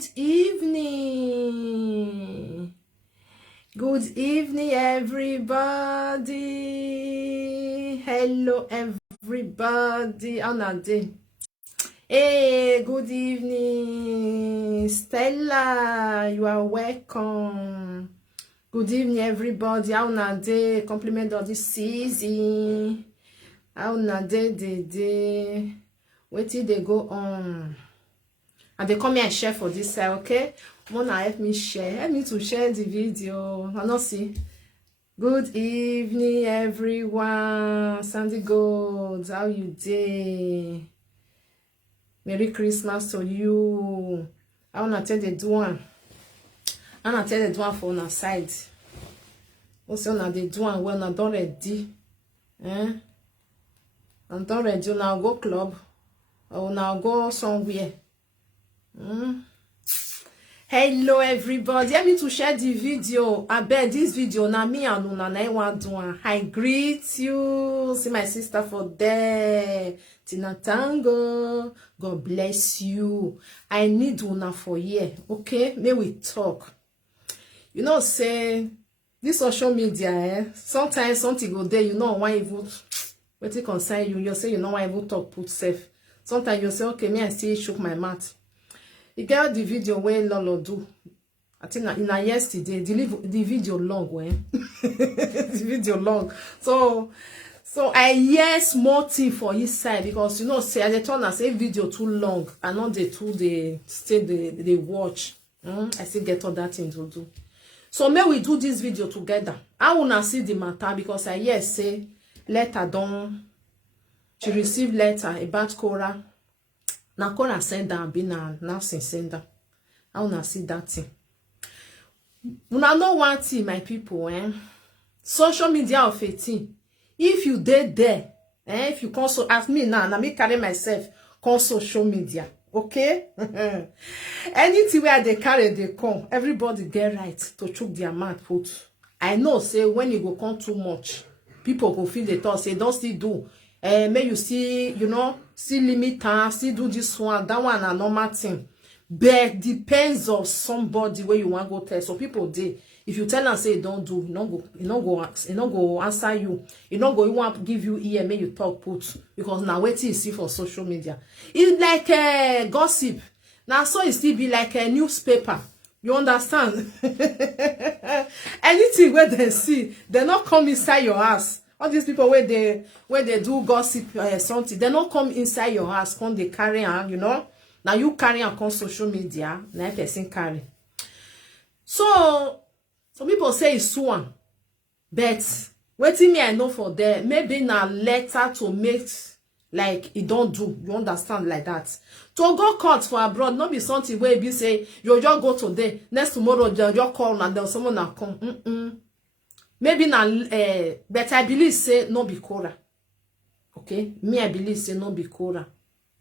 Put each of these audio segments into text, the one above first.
Good evening. Good evening, everybody. Hello, everybody. How na day? Hey, good evening, Stella. You are welcome. Good evening, everybody. How na day? Compliment of this season. How na day? Wait till they go on. And they come here and share for this side, okay? Wanna help me share? Help me to share the video. I not see. Good evening, everyone. Sandy Gold, how you day? Merry Christmas to you. I wanna tell the one. I wanna tell the one for on side. Also, na the one when I don't ready. I'm done ready. Now go club. Or now go somewhere. Hello everybody, help me to share the video. I bet this video na me and una na want do. I greet you. See my sister for there, Tina Tango. God bless you. I need una for here, okay? May we talk. You know, say this social media, sometimes something go there, you know why even what it concern you. You say you know why even talk put safe. Sometimes you say, okay, me I still shook my mouth. You get the video where Lolo do. I think in yesterday, the video long, the video long. So I hear small thing for his side because you know, say I turn and say video too long and not the two they stay they watch. I still get all that thing to do. So may we do this video together. I wanna see the matter because I hear say letter done. She received letter about Korra. Now Korra send her be now since send her. I wanna see that thing. Una know one thing, my people, social media of 18. If you did there, if you console ask me now, and me carry myself on social media, okay? Anything where they carry they come, everybody get right to choke their mouth put. I know say when you go come too much, people go feel the thought say don't still do. May you see, you know, still limit time, still do this one, that one, a normal thing. But depends on somebody where you want to go tell. So people they, if you tell them say don't do, you not go answer you. You not go, you want to give you ear, may you talk put because now what you see for social media. It's like a gossip. Now so it still be like a newspaper. You understand? Anything where they see, they not come inside your house. All these people where they do gossip something, they not come inside your house, come they carry on, you know. Now you carry on social media, now person carry. So some people say it's one, but waiting me I know for there, maybe now letter to make like it don't do. You understand like that. To go court for abroad, not be something where you say you just go today, next tomorrow you just call and then someone will come. Maybe now, but I believe say no be Korra. Okay, me I believe say no be Korra.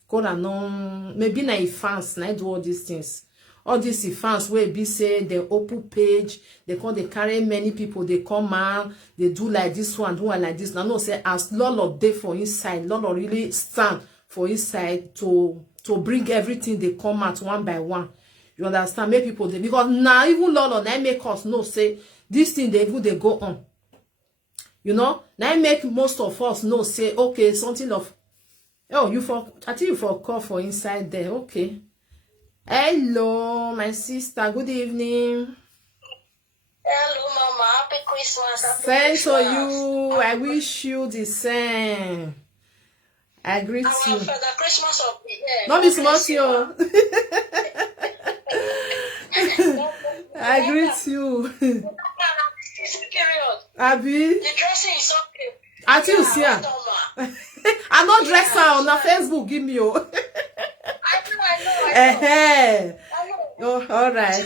Korra no, maybe na fans na do all these things. All these fans where be say they open page, they come they carry many people, they come out, they do like this one, do one like this. Now no say as Lolo dey for inside, Lolo really stand for inside to bring everything they come out one by one. You understand? Make people they because now even Lolo now make us know say. This thing they go on, you know. Now make most of us know say okay something of oh you for I think you for call for inside there okay. Hello my sister, good evening. Hello mama, happy Christmas. Same to you. I wish you the same. I greet you. For the Christmas of the year. Not be smart you. I greet you. Abi. The dressing is okay. I think you see her. I'm not dressed on Facebook. Give me your. I know. Oh, all right.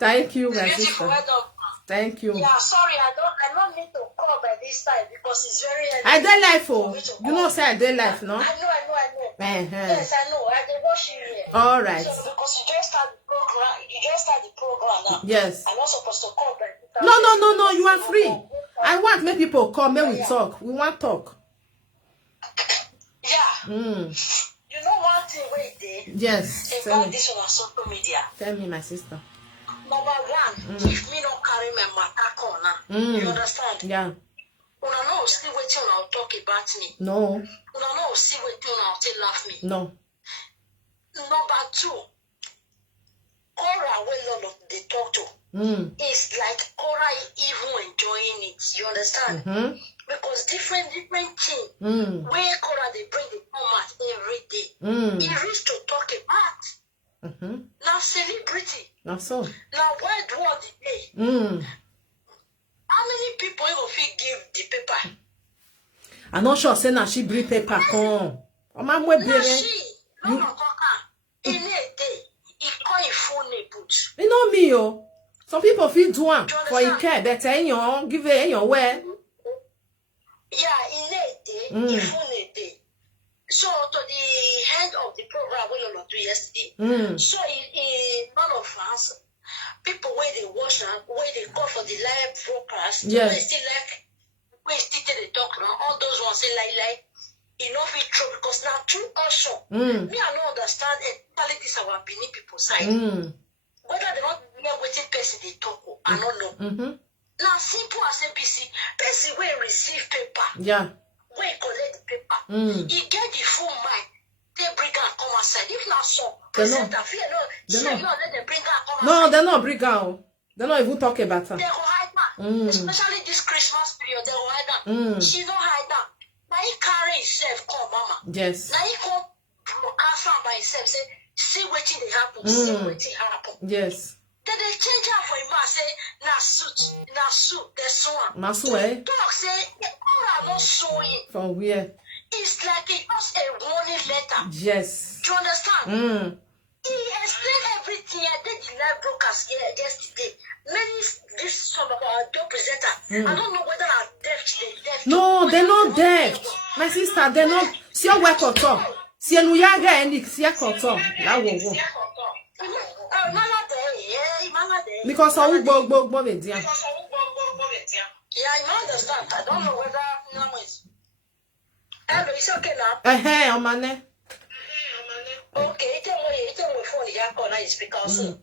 Thank you, my sister. Thank you. Yeah, sorry, I don't need to call by this time because it's very early. I dey life, oh. You know, say I dey life, no? I know. Yes, I know. I dey watch you here. All right. So because you just start the program now. Yes. I'm not supposed to call by this time. No. You are free. I want make people come. May we talk. We want talk. Yeah. You know what? thing where they Yes. about this on social media. Tell me, my sister. Number one, if me not carry my matter corner, you understand? Yeah. Una no see what you now talk about me. No. Una no see what you now say laugh me. No. Number two, Korra when Lolo they talk to. It's like Korra even enjoying it. You understand? Because different thing where Korra they bring the format every day. He reached to talk about. Now celebrity. Not so. Now why do all the day? How many people you will give the paper? I'm not sure say na she bring paper come. O ma mwe bere. No, in a day, he call your phone a put. You know me, oh. Some people feel do one for a care that give it your way. Yeah, in a day, in phone a day. So to the head of the program we Lolo do yesterday. So in none of us, people where they watch and where they go for the live broadcast, yeah. They still like we still they talk now. All those ones say like enough is true because now true also. Me I don't understand entirely this our Benin people side. Whether they not know waiting person they talk, I don't know. Now simple as ABC, person will receive paper. Yeah. Where collect the paper. He get the full mind. They bring her come outside. If not so, presenter fear no. Let them bring her come outside. No, they not bring her. They not even talk about her. They go hide her. Especially this Christmas period, they go hide her. She don't hide her. Now he carry himself come, mama. Yes. Now he come answer by himself. Say, see what they happen. See what happen. Yes. Then they change her for him and say, na suit, there's one. Masu, eh? Talk say, all are not showing. From where? It's like it was a warning letter. Yes. Do you understand? He explained everything. I did the live broadcast yesterday. Many this some of our job presenter. I don't know whether I'm deaf. No, they're not deaf. My sister, they're not. See your work or talk. See your yaga and see your cotton. That will go. Because I will go with you. Yeah, I understand. I don't know whether no is. Hello, it's okay now. On my neck. Okay, it's a phone. Yeah, Korra is because.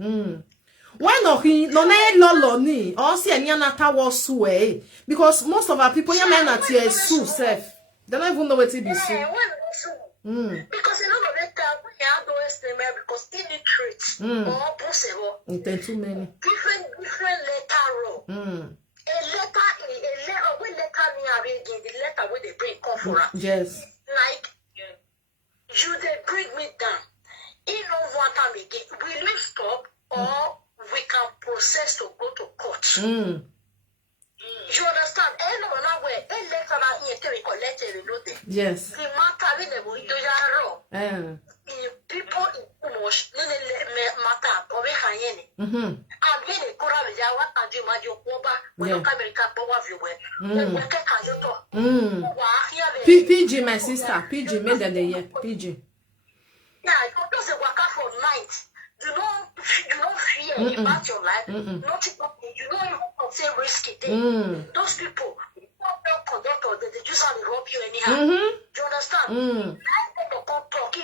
Why not he no Lolo ni or see any anata was sue because most of our people your men at here sue self. They don't even know what it be sue. Because a lot of the time we have those because illiterate or possible. It's too many. Different letter row. A letter we letter me reading the letter where they bring come for us. Yes. Like you they bring me down. In no one time again, will you stop or we can process to go to court? You understand? Yes. The matter with the people in Umush, matter or and when they Korra and do my when you come PG, my sister, PG made the year. PG. Yeah, because they work out for night. You don't fear about your life. Not you don't even say risky thing. Those people, conductor, they just have to rob you anyhow. Do you understand? I don't talk.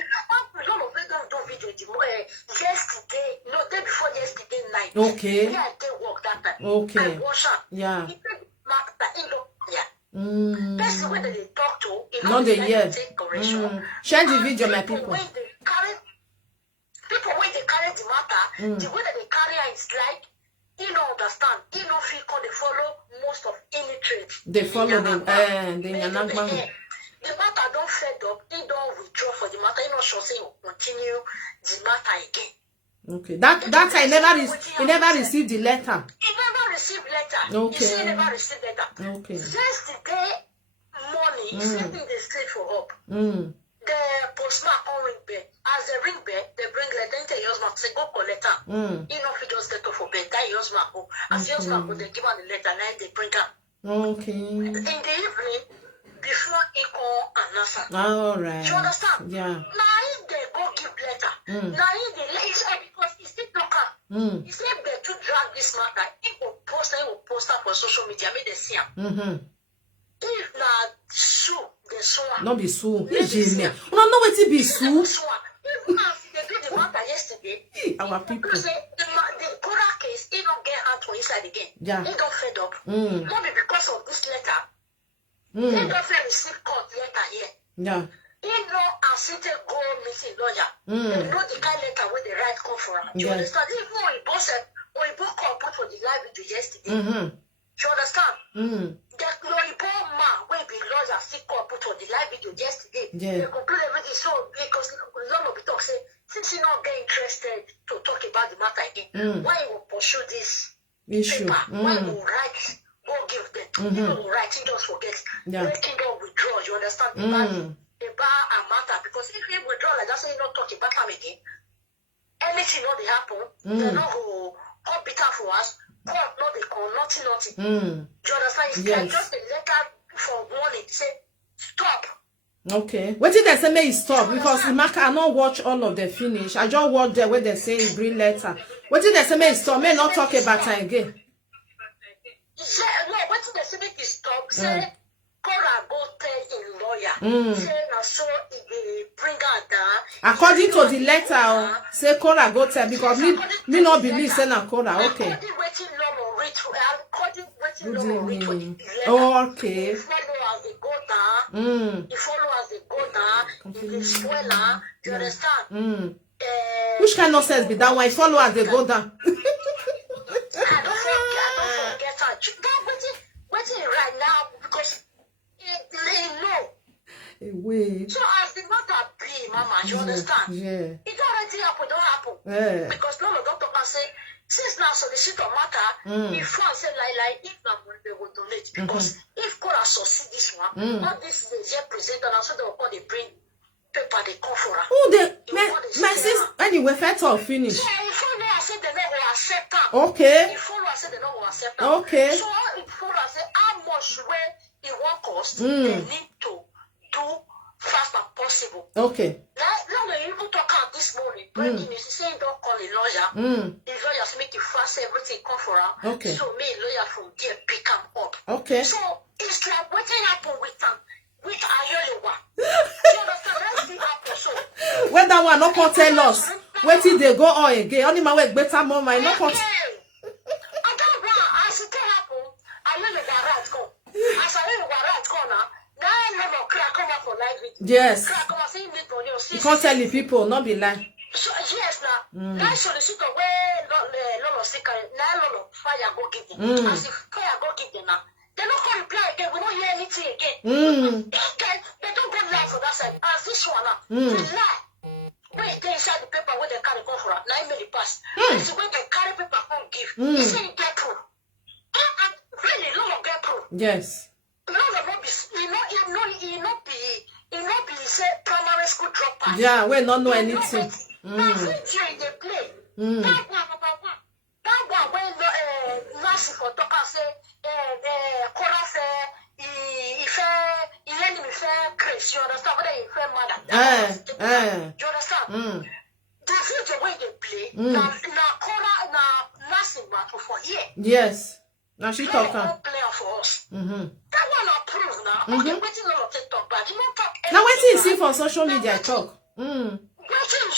Yesterday, no day before yesterday night. Okay. Yeah, I did work that time. Okay. I wash up. Yeah. That's when they talk to. Not the year. Share the video, my people. People when they carry the matter, the way that they carry it is like, you don't understand. You know, they follow most of illiterate. They follow the matter don't fed up. They don't withdraw for the matter. You know, sure say continue the matter again. Okay. That I never received the letter. He never received letter. Okay. He still never received letter. Okay. Yesterday morning, same thing they stayed for up. The postman on ring bell. As they ring bell, they bring letter. They use mark. Say go collect her. You know if you just get off for bed, that use mark go. As use mark go, they give her the letter. Now they bring her. Okay. In the evening, before he call an answer. All right. You understand? Yeah. Now if they go give letter, now if they lay his head because he still talk her. He said they to drag this matter. He will post her for social media. Make they see him. If not sue, they sue her. Not be sue. He Jimmy. No, what it be sue. If they do the matter yesterday. Our people. Because the Korra case, he don't get out for inside again. Yeah. He don't fed up. Not because of this letter. He don't feel receive court letter here. Yeah. He know assisted go missing lawyer. They know the kind of letter where the right come from. Do you understand? Even when he said, or he book put for the live video yesterday. Do you understand? That Lolo man will be lawyer still put for the live video yesterday. They conclude everything so because Lolo be talk say since he not get interested to talk about the matter again, why he will pursue this issue? Paper? Why he will write? Go give them. He will write. He just forget. Let kingdom withdraw. You understand? The bar and matter because if he withdraw like that, say he not talk about him again. Anything not they happen, they not go come bitter for us. Court not they call nothing. Do you understand? It's like just a letter for warning. Say stop. Okay. What did they say? May stop because the marker I not watch all of the finish. I just watch the way they say green letter. What did they say? May stop. May not talk about it again. Yeah, no. What did they say? Make it stop. Say Korra go tell him lawyer. Say now so he bring her down. According to the letter, say Korra go tell because me not believe say na Korra. Okay. Good evening. Oh, okay. He follow as they go down. He follow as they go down. He dey spoil her. You understand? Which kind of sense be that one? He follow as they go down. I don't forget her. But waiting right now because he know. Wait. So as the matter be, Mama, you understand? Yeah. It already happen, don't happen. Yeah. Because Lolo doctor can say, since now solicitor matter, if one say like if now they will donate. Because if Korra succeed this one, all this is yet presented and so they will call they bring paper they come for her. Oh, my sister anyway, first of finish. So if you know I said they not will accept her. Okay. If you know I said they not will accept her. Okay. So if you know I say how much where it won't cost, they need to do fast as possible. Okay. Now when you even talk out this morning, breaking news, saying don't call a lawyer. The lawyers make it fast, everything come for her. Okay. So me lawyer from there pick him up. Okay. So it's like what happen with them with Ayolewa. You understand? Let's see happen. So when that one not come tell us, wait till they go on again. Only my way better mom, I not come. And that one as it happen, Ayolewa right go. As Ayolewa right go now. Yes. You can't tell the people, not be lie. So yes, now. Now solicitor where Lolo sick, now Lolo fire go give them. As if fire go give them now. They don't come reply again. We don't hear anything again. They don't get lie for that side. As this one now, they lie. Wait, they inside the paper where they carry come for her. 9 minutes pass. It's when they carry paper come give. He say he get proof. And really, Lolo get proof. Yes. He not be say primary school dropout. Yeah, we don't know anything. Now they play. That one when Nancy for talk and say Korra say he enemy fair Chris. You understand whether he fair mother? You understand? The video where they play now Korra now Nancy for here. Yes. Now she talking. Player for us. That one approved now. Okay, waiting on TikTok, but you don't talk. Now waiting you see for social media talk. Waiting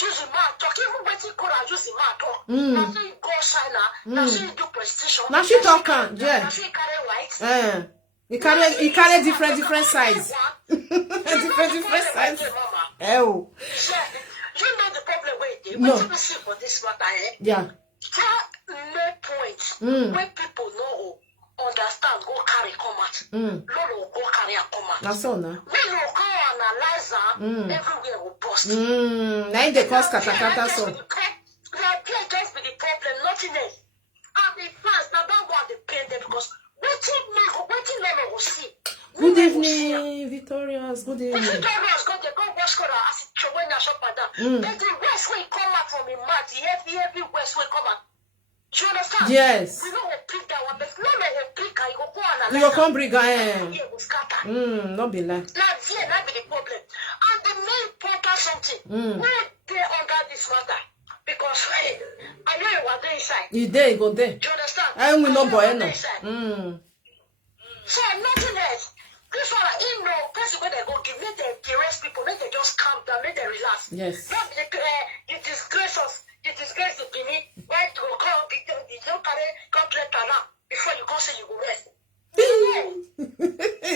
use the man talk. Even waiting Korra use the man talk. Now say you go China. Now say you do prestige. Now she talking. Yeah. Now say you carry white. He carry different size. different size. Oh. You know the problem where they no. Waiting to see for this matter. Yeah. That make point when people know understand go carry come out. Lolo go carry and come out. That's all now. When you go analyze everywhere will bust. Now they cause katakata so. That just be the problem, nothing else. And the fans now that one they pain them because waiting Lolo will see. Good evening, Victorious. Good evening. Victorious, go watch Korra as it throw in a shop at that. Then the west way come out from him mouth, the heavy west way come out. You understand? Yes. We know we'll pick that one, but Lolo will pick her. You go and you go come bring her. Yeah, we'll scatter. Not be lie. Now, yeah, that be the problem. And the main important something, where they under this matter. Because I know you were there inside. You there, you go there. Do you understand? I will not boy no. So nothing else. This one, you know, person when they go give me the rest people, make they just calm down, make they relax. Yes. Not the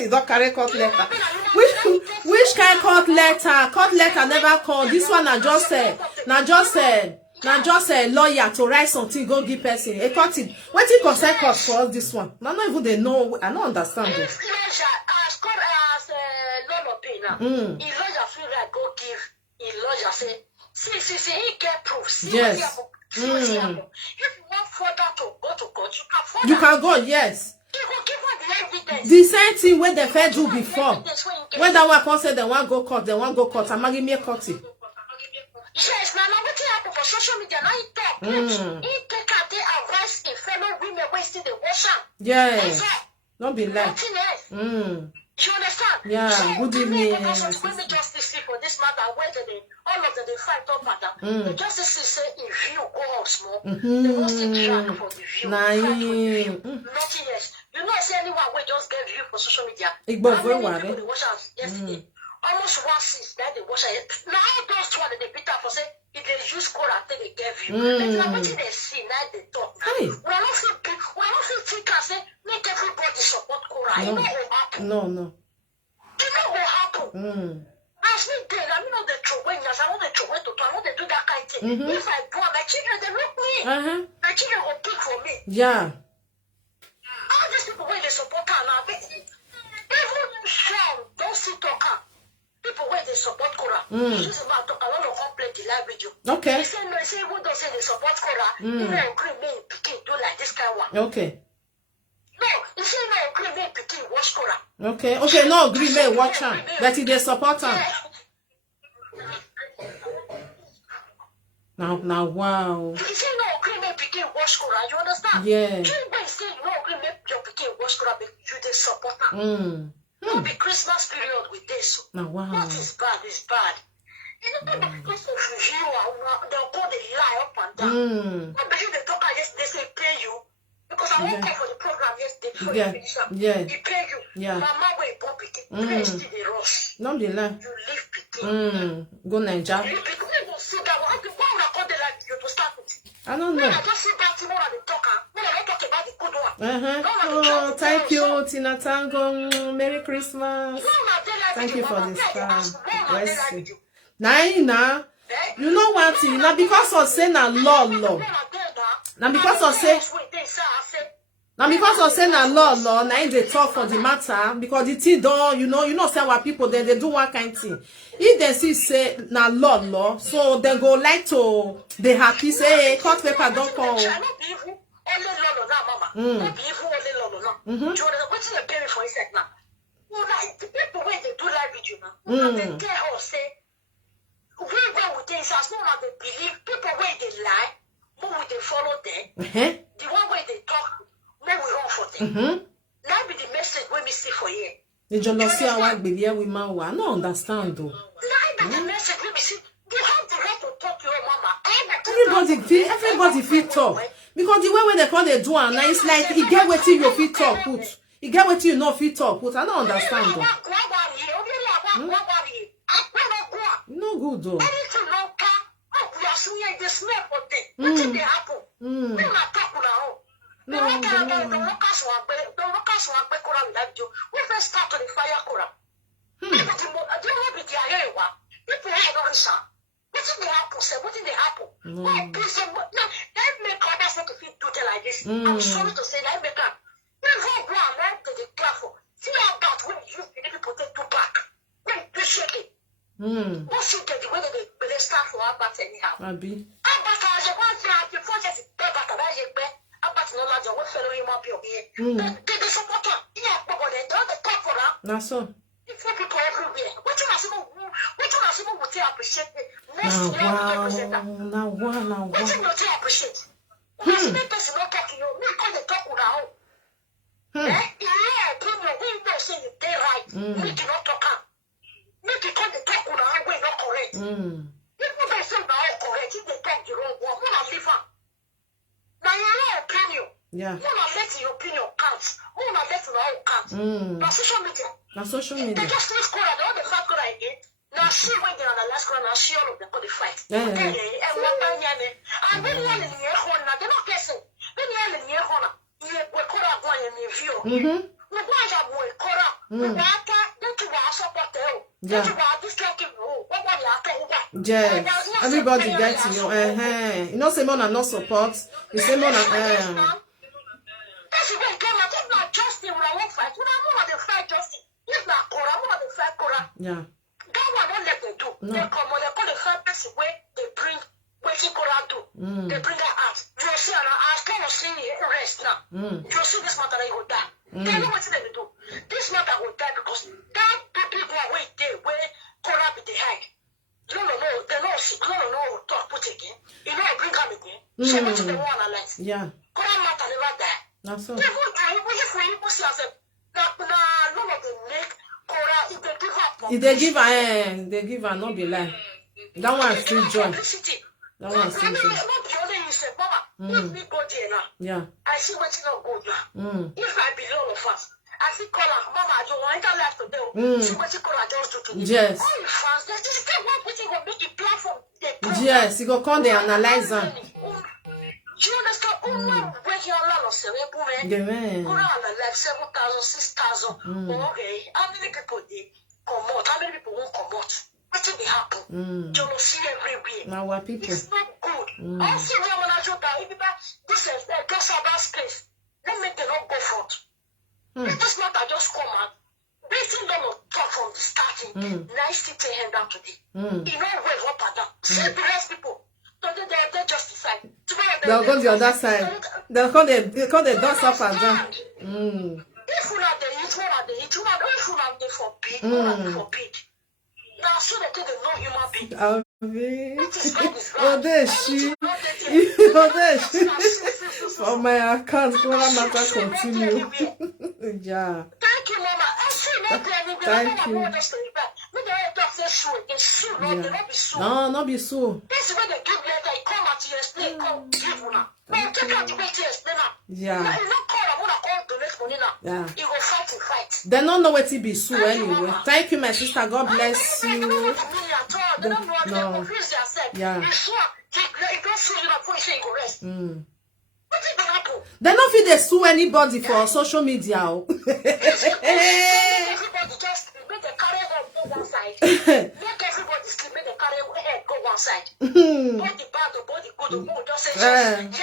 Don't carry court letter. Which kind court letter? Court letter never call. This one I just said. Now just a lawyer to write something, go give person. A court it. What it concern court for us this one? Now not even they know. I don't understand. If Lolo pay now, lawyer feel like go give. Lawyer say, see, he get proof. Yes. If you want further to go to court, you can further. You can go, yes. You will give her the evidence. The same thing when the Fed do before. When that one person they want go court, I'm gonna give me a court. Yes, now what happened for social media? Now he talk. He take out the advice in fellow women wasting the wash up. Yes. Don't be like. You understand? Yeah, so, good evening. Because women justice for this matter, whether they all of them they fight up matter. The justice say if you go out small, they won't still drag for the view. Nothing else. You know, say anyone will just get view for social media. People watch us yesterday. Almost 1/6 that they watch it. Now those two that they beat up for say if they use Korra, they get view. But now what they see, now they talk. Now we are not feel big. We are not feel think and say make everybody support Korra. You know what happen? No. You know what happen? As me dead, I'm not the true way. I want the true way to do. I want to do that kind of thing. If I do, my children they look me. My children will pick for me. Yeah. All these people when they support her now, even Sean don't see talker. People when they support Korra, just about talk. I want to complete the live video. Okay. They say no. They say who don't say they support Korra. Even agree me picking do like this kind of one. Okay. No, you say no agree me picking watch Korra. Okay, no agree me watch her. That is they support her. Now, wow. You say no agree me picking watch Korra. You understand? Yeah. You say no agree me your picking watch Korra, but you they support her. No be Christmas period with this. Now, wow. That is bad. It's bad. You know, because of you, they'll go the lie up and down. I believe the talker yesterday say pay you. Because I won't come for the program yesterday before you finish up. Yeah. He pay you. Yeah. Mama will pop it. Pay still the rush. Don't be like. You leave picking. Go Nigeria. You leave picking. We will see that. Why would I call the like you to start with? I don't know. When I just see that thing when I talk, when I talk about the good one. Oh, thank you, Tina Tango. Merry Christmas. Thank you for this time. Bless you. Now, you know what? Now because of saying a Lolo. Now because of saying. Now because of saying a Lolo, now they talk for the matter because the thing don't, you know, say what people then they do one kind of thing. If they see say na Lolo, so they go like to they happy say hey, court paper don't come. Only Lolo now, mama. Not believe only Lolo now. You know what's the pay for it now? No, like the people when they do live video now, they tell us say we with things as long as they believe people when they lie, more will they follow them. The one way they talk, more we run for them. Now be the message when we see for here. The jealousy I want be here with man. I don't understand though. Now be the message when we see. You have the right to talk to your mama. Everybody feel talk because the way when they call they do and it's like he get what you feel talk put. He get what you know feel talk put. I don't understand though. No good though. I'm sorry to say that make up. Even go and run to the platform. See how that when you people take two back. When you shake it. What should get the way they start for Abat anyhow? Abi. Abat as a one thing, the project is better than I get back. Abat no matter what fellow him up here. They support her. Yeah, but they don't talk for her. That's so. It's for people everywhere. What you would appreciate it? Now wow. What you not appreciate? When you make person not talking, you make all the talk now. Yeah, opinion, we don't say you they right. We cannot talk up. Make it call the talk now, we not correct. People they say now correct, if they talk the wrong one, we not live up. Now your opinion. Yeah. We not let your opinion count. We not let your own count. Now social media. They just need Korra, they all the fat Korra again. Now she went there on the last one, now she all of them got the fight. And what and when you're in the corner, they're not guessing. When you're in the corner, you're Korra going in the view. We want to Korra. Yeah. Yes. Everybody gets you. You know, say man not support. You say man That's why came out. If not Justin, when I won't fight. When I'm one of the fight Justin. If not Korra, I'm one of the fight Korra. Yeah. That one don't let them do. No. They come on, they call the fight person where they bring what Korra do. They bring her out. You see, and I kind of see the rest now. You see this matter, they go die. They know what they do. This matter will die because that people are wait there where Korra be the hide. No, they know sick. No, talk put again. You know, I bring her again. So much they want to analyze. Yeah. Korra matter never die. That's so. Even if see as a none of the make Korra, if they give her, if they give her, not be lie. That one still joy. That one still joy. If we go there now, Yeah. I see what's not good now. If I be all of us, I see Korra, Mama, I don't want to left today. See what Korra just do to me. Yes. All the fans, this is what we will make a platform. Yes, you go come they analyze them. Do you understand? When you are of The man. Korra like 7,000, 6,000. Okay, how many people they come out? How many people won't come out? What will happen? You will see everywhere. Now what people? It's not good. I see where when I show that if this is a guess about space, let me not go forth. If this matter just come out, basing on talk from the starting, nice to take hand down today. You know where up and down. See the rest people. So they just decide. They'll go the other side. They'll call the dust up and down. If we are the eat, what are the eat? If we are the forbid, what are the forbid? Now, so they take the no human being. Oh, there's she. Oh, there's she. For my account, Korra matter continue. Yeah. Thank you, Mama. Thank you. No, not be so. This is when they give letter, you come at you explain, come give you now. Now, take out the way to explain now. Yeah. Now, you don't call, I want to call donate money now. Yeah. You go fight and fight. They don't know what to be so anyway. Thank you, my sister. God bless They don't know you. what to mean at all. They don't know what to confuse themselves. Yeah. You sure, you don't sue you before you say you go rest. What is going to happen? They don't feel they sue anybody for social media. Everybody just make the carry head go one side. Make everybody sleep, make the carry head go one side. Both the bad, both the good, both just say yes, sir.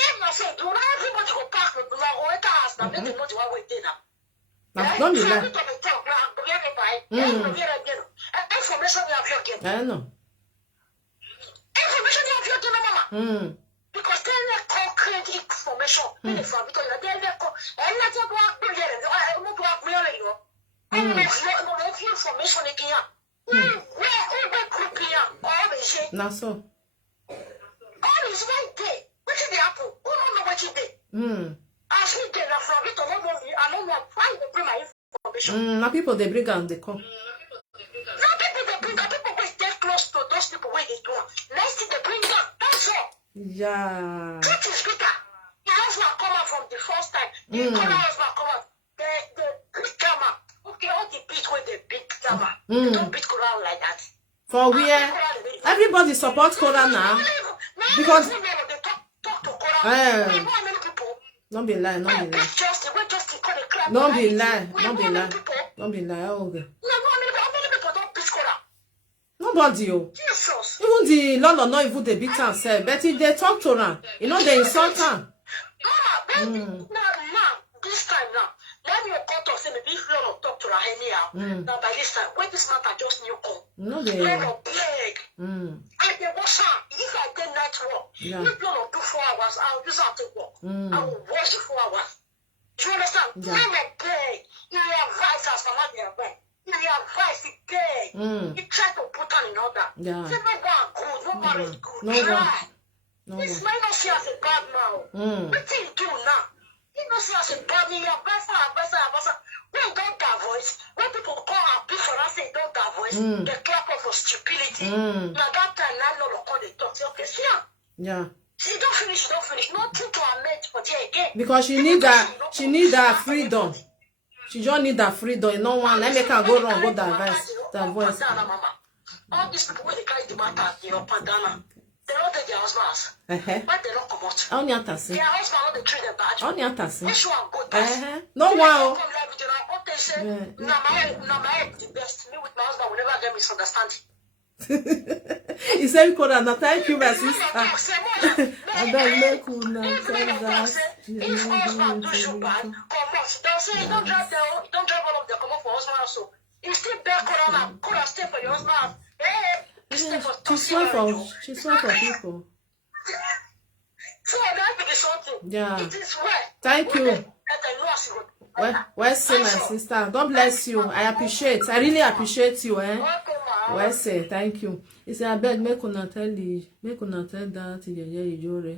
If not say, do not everybody go park the block or enter us now, make them know the one way there now. Don't be like. Information you have your game. I know. Information you have your game, Mama. Because they have concrete information. Because they have information again. Now so. All is right there. What is the apple? Who don't know what you did? As we did from it, I don't know why they bring my information. Now people they bring and they come. Now people they bring, people will stay close to those people where they do. Next thing they bring them. That's all. Yeah. That is Rita. The husband come out from the first time. The Korra husband come out. The big camera. Okay, all the beat where they beat camera. They don't beat Korra like that. For where everybody support Korra now. Because they talk to Korra. Many people. Don't be lying, don't be lying. Just Don't be lying, don't be lying. Don't be lying. Okay. Nobody, oh. Jesus. Even the Lolo not even the beat and say, but if they talk to her, you know they insult her. Now, this time now, let me come to say maybe if you don't talk to her anyhow. Now by this time, when this matter just new come, no they. Lolo beg. I dey wash her. If I get night work, if Lolo do 4 hours, I'll use her to work. I will wash the 4 hours. Do you understand? Lolo beg. You advise us from what they are beg. You advise the beg. You try to put her in order. Yeah. Say no one good, no marriage good. No try. No This might not see as a bad man. What do you do now? You don't see as a bad man. You advise her. When you don't have voice, when people call and plead for us, say don't have voice, they clap up for stupidity. Now that time, now Lolo call the talk. Say, okay, see her. Yeah. She don't finish. Nothing to amend for there again. Because she need that freedom. She just need that freedom. No one let make her go wrong, go that voice. All these people when they carry the matter, they up and down. They don't take their husbands. Why they don't come out? Only atasi. Their husband not they treat them bad. Only atasi. They show and go pass. No wow. Nah, the best. Me with my husband will never get misunderstanding. He said, Korra, thank you, my sister. I don't make una tell that. If husband do you bad, come out. They'll say, don't drive all of them, come out for husband also. You still bear Korra now. Korra stay for your husband. She's one for people. So that be something. Yeah. It is well. Thank you. Well say, my sister. God bless you. I really appreciate you, eh? Well say, thank you. He said, I beg, make una tell that yeah.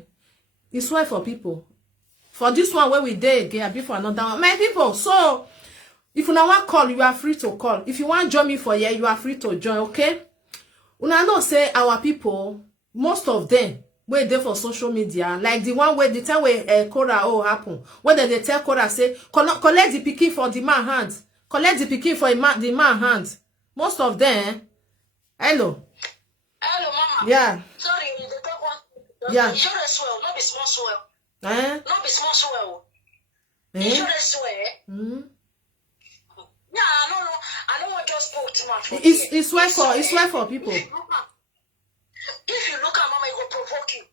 It's well for people. For this one where we did again, I be for another one. My people, so if you want call, you are free to call. If you want join me for here, you are free to join, okay? Una know say our people, most of them, where they for social media, like the one where the time where Korra happen, when they tell Korra say, collect the pikin for the man hand, collect the pikin for the man hand. Most of them, hello, mama. Yeah. Sorry, the top one. Yeah. You sure swell, not be small swell. Not be small swell. You sure swear? Yeah, I don't want just go too much. It's well for people. If you look at mama, it will provoke you.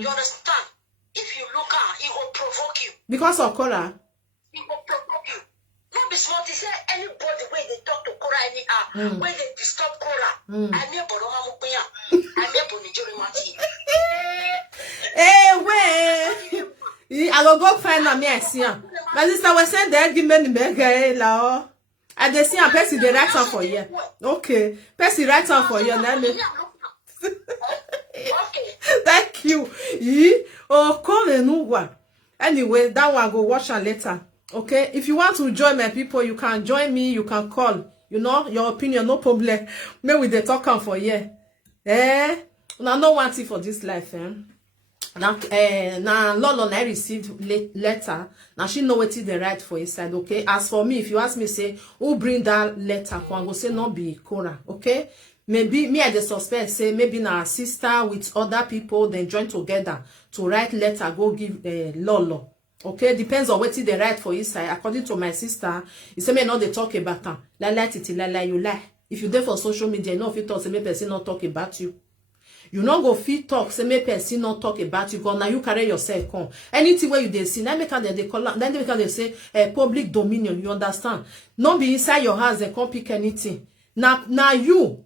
You understand? If you look at it will provoke you. Because of Korra? It will provoke you. Not be smart. He said anybody when they talk to Korra anyhow, when they disturb Korra, I mean Boroma Mukuya, I mean Bonijori Mati. Hey, I go find a me see. My sister was saying that give me the burger la. I dey see a person the right time for you. Okay. Person right time for you. Okay. Thank you. Call a new one. Anyway, that one go watch and later. Okay. If you want to join my people, you can join me. You can call. You know your opinion, no problem. Maybe we dey talk on for you. Now no one thing for this life. Now Lolo I received letter. Now she know what is the right for his side. Okay. As for me, if you ask me, say who bring that letter, I go say not be Korra. Okay. Maybe me I the suspect say maybe na sister with other people then join together to write letter go give Lolo. Okay, depends on what is the right for his side. According to my sister, he say me not they talk about her. Lie, you lie. If you there for social media, you know if you talk, say me person not talk about you. You not go fit talk, say me person not talk about you. Because now you carry yourself come. Anything where you they see, then they call, then they say public dominion. You understand? Not be inside your house and can't pick anything. Now you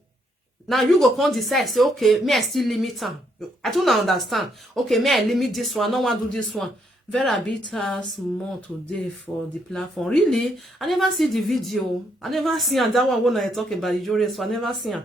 go come decide, say, okay, me I still limit am. I don't understand. Okay, me I limit this one, no one do this one. Vera bit us more today for the platform. Really? I never see the video. I never see that one when I talk about the jury, so I never see her.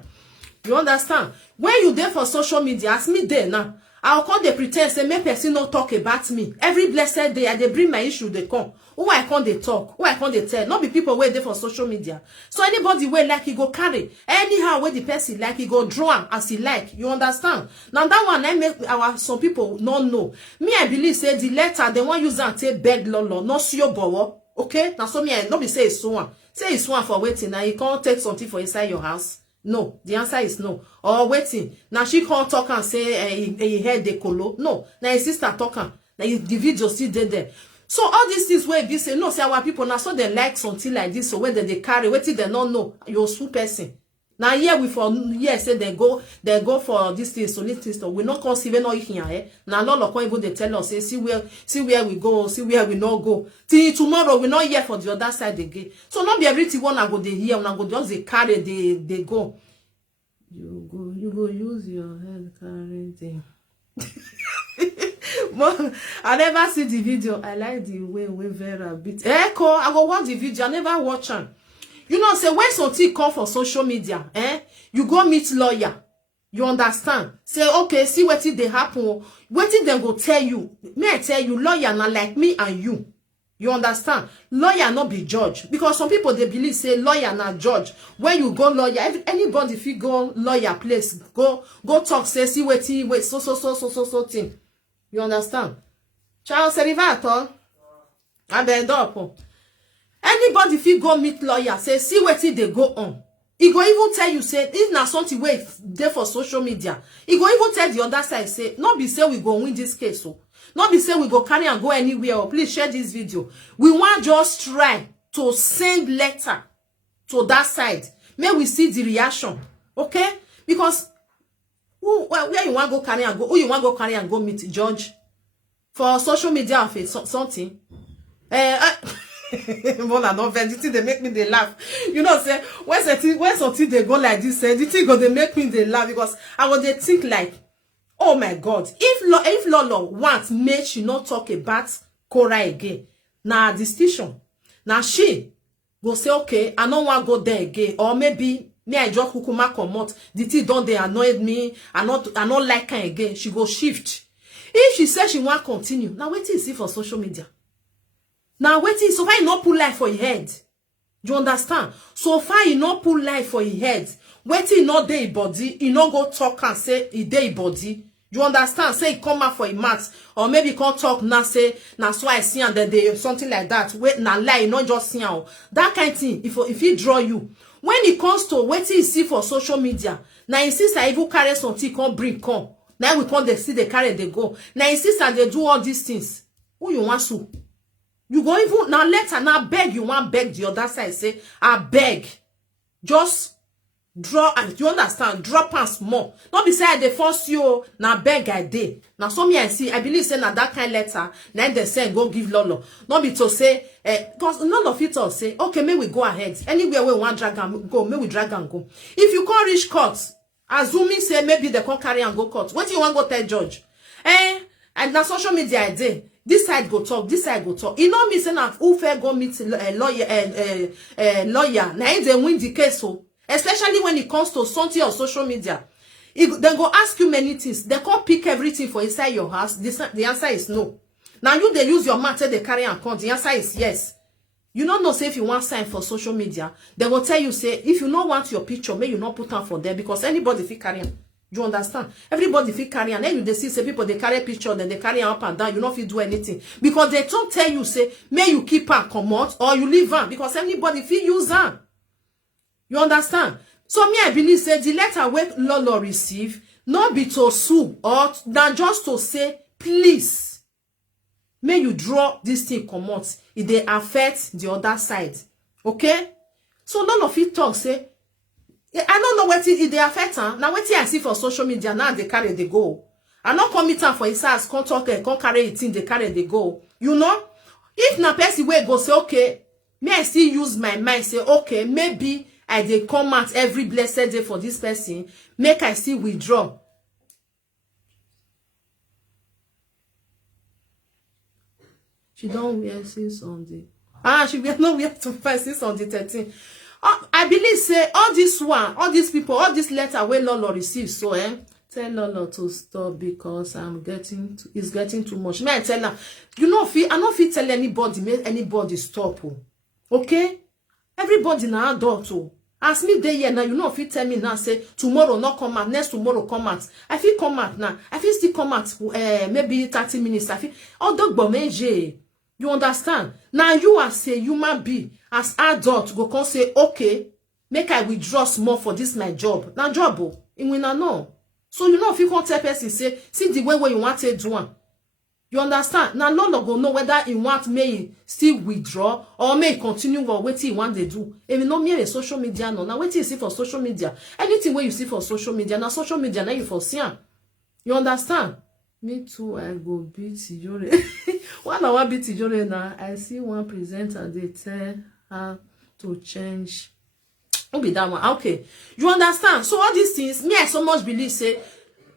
You understand? When you there for social media, ask me there now. I'll call the pretend, say, me person not talk about me. Every blessed day, I they bring my issue, they come. Who I can't they talk? Who I can't they tell? Not be people where they for social media. So anybody where like he go carry. Anyhow where the person like he go draw as he like. You understand? Now that one I make some people not know. Me I believe say the letter they want use and take beg Lolo, not see your bow. Okay? Now so me I not be say it's one. Say it's one for waiting. Now you can't take something for inside your house. No, the answer is no. Or waiting. Now she can't talk and say he heard the colo. No, now his sister talking. Now the video still there. So all these things where be say no, say our people now so they like something like this. So when they carry, waiting they don't know you're super person. Now here we for say they go for this thing, so this thing. We not cause even not here. Now Lolo can't even they tell us say see where we go, see where we not go. Till tomorrow we not here for the other side again. So not be everything one I go they here, and I go just they carry they go. You go use your head carry thing. I never see the video. I like the way Vera bit. Echo, I go watch the video. I never watch them. You know, say when something come for social media, you go meet lawyer. You understand? Say, okay, see what did they happen. What did they go tell you? May I tell you, lawyer not like me and you. You understand? Lawyer not be judge. Because some people, they believe, say, lawyer not judge. When you go lawyer, anybody, if you go lawyer place, go talk, say, see what so thing. You understand? Charles Serivato. I bend up. Anybody if you go meet lawyer, say, see what they go on. He go even tell you, say, if na something wey there for social media, he go even tell the other side, say, not be say we go win this case, so. Not be say we go carry and go anywhere, or please share this video. We want just try to send letter to that side. May we see the reaction, okay? Because where you want to go carry and go, who you want to go carry and go meet judge for social media or for something? Well, I don't they make me they laugh. You know, say when something they go like this, the thing go they make me they laugh because I would they think like, oh my God, if Lolo wants make she not talk about Korra again, now distinction. Now she go say, okay, I don't want to go there again, or maybe me I just kukuma comot. The thing don't they annoyed me. I not like her again. She go shift. If she says she want continue, now wait till you see for social media. Now wait till so far you not put life for your head. Do you understand? So far you not put life for your head. Wait till not day body, you not go talk and say he day body. You understand? Say he come out for a mat, or maybe he can't talk now. Say now so I see and that they something like that. Wait now lie, not just see how that kind of thing. If he draw you, when it comes to wait till you see for social media, now insist I even carry something come bring come. Now we come they see they carry they go. Now insist and they do all these things. Who you want to? You go even now later now beg you want beg the other side say I beg just draw and you understand drop pants more not be say they force you now beg I day now some me I see I believe say now that kind letter then they say go give Lolo not be to say because none of it all say okay may we go ahead anywhere we want drag and go may we drag and go if you can't reach court assuming say maybe they can't carry and go court what you want go tell judge and now social media I day this side go talk, this side go talk. You know me say na who fair go meet a lawyer. Now they win the case, so especially when it comes to something on social media. They go ask you many things. They can't pick everything for inside your house. The answer is no. Now you they use your mouth they carry and count. The answer is yes. You don't know say if you want sign for social media, they will tell you say if you don't want your picture, may you not put on for them because anybody fit carry on. You understand? Everybody fit carry and then you they see say people they carry picture, then they carry up and down. You not fit do anything because they don't tell you say may you keep her come out or you leave her because anybody fit use her. You understand? So me I believe say the letter where Lolo receive not be to sue or than just to say please may you draw this thing come out if they affect the other side. Okay? So none of it talk say I don't know what it they affect her. Now what I see for social media now they carry they go. I not commit her for his house, can't talk, can't carry it in, they carry they go. You know? If na person way go say, okay, may I still use my mind, say, okay, maybe I they come out every blessed day for this person, make I still withdraw. She don't wear since on the she will not wear to find since on the 13th. I believe say all this one, all these people, all this letter where Lolo receives, so tell Lolo to stop because it's getting too much. May I tell her, you know, I not fit tell anybody, make anybody stop. Okay? Everybody now adult. As me day here now, you know, if you tell me now, say tomorrow not come out, next tomorrow come out. I feel come out now. I feel still come out maybe 30 minutes. I feel all dog bomeje. You understand? Now you as a human being, as adult, go come say, okay, make I withdraw more for this my job. Now job, in we know. So you know if you can't tell person say, see the way where you want to do one. You understand? Now Lolo go know whether he want may still withdraw or may continue or what he want to do. If you know me in social media no. Now what you see for social media, anything where you see for social media, now social media now you for see. You understand? Me too, I go beat Tijore. When I want beat Tijore now, I see one presenter, they tell her to change. Who be that one? Okay. You understand? So all these things, me I so much believe say,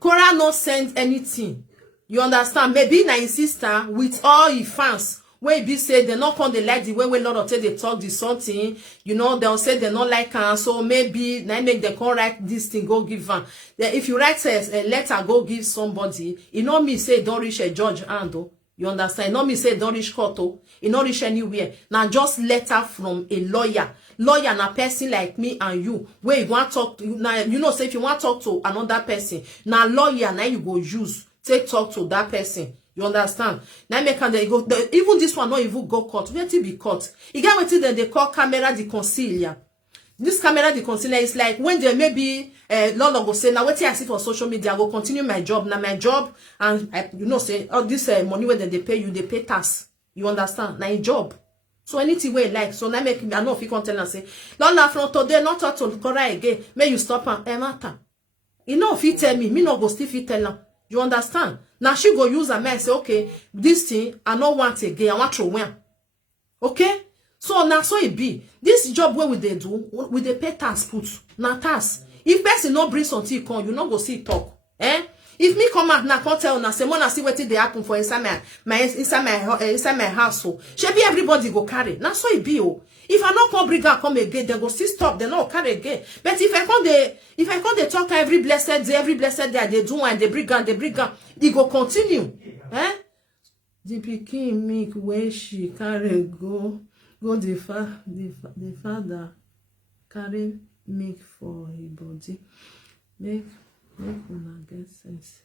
Korra not send anything. You understand? Maybe na his sister with all his fans. Where be say they not come they like the way Lolo tell they talk this something, you know, they'll say they not like her, so maybe now make them come write this thing, go give her. If you write a letter, go give somebody, it not me say don't reach a judge hand. You understand? It not me say don't reach court, it not reach anywhere. Now just letter from a lawyer and a person like me and you, where you want to talk to, now you know say if you want to talk to another person, now lawyer now you go use take talk to that person. You understand? Now make they go. Even this one not even go court. Where to be court? You get what they call camera de concilia. This camera the concealer is like when they maybe Lolo go say now what I see for social media, I go continue my job. Now my job and you know say all this money where they pay you, they pay tax. You understand? Now your job. So anything way like so now make I know if you can tell and say Lolo from today not talk to Korra again. May you stop and matter. You know if you tell me no go still fit tell her. You understand? Now she go use a man say okay this thing I don't want again. I want to win. Okay. So now so it be this job where we they do we they pay tax put now tax. If person no bring something come, you no go see talk. If me come out now can't tell now say more see what they happen for inside my household. Should be everybody go carry. Now so it be oh. If I not come bring her come again, they go still stop. They not carry again. But if I come they talk every blessed day they do and they bring her, it go continue. The pikin make where she carry go the father carry milk for his body. Make una get sense.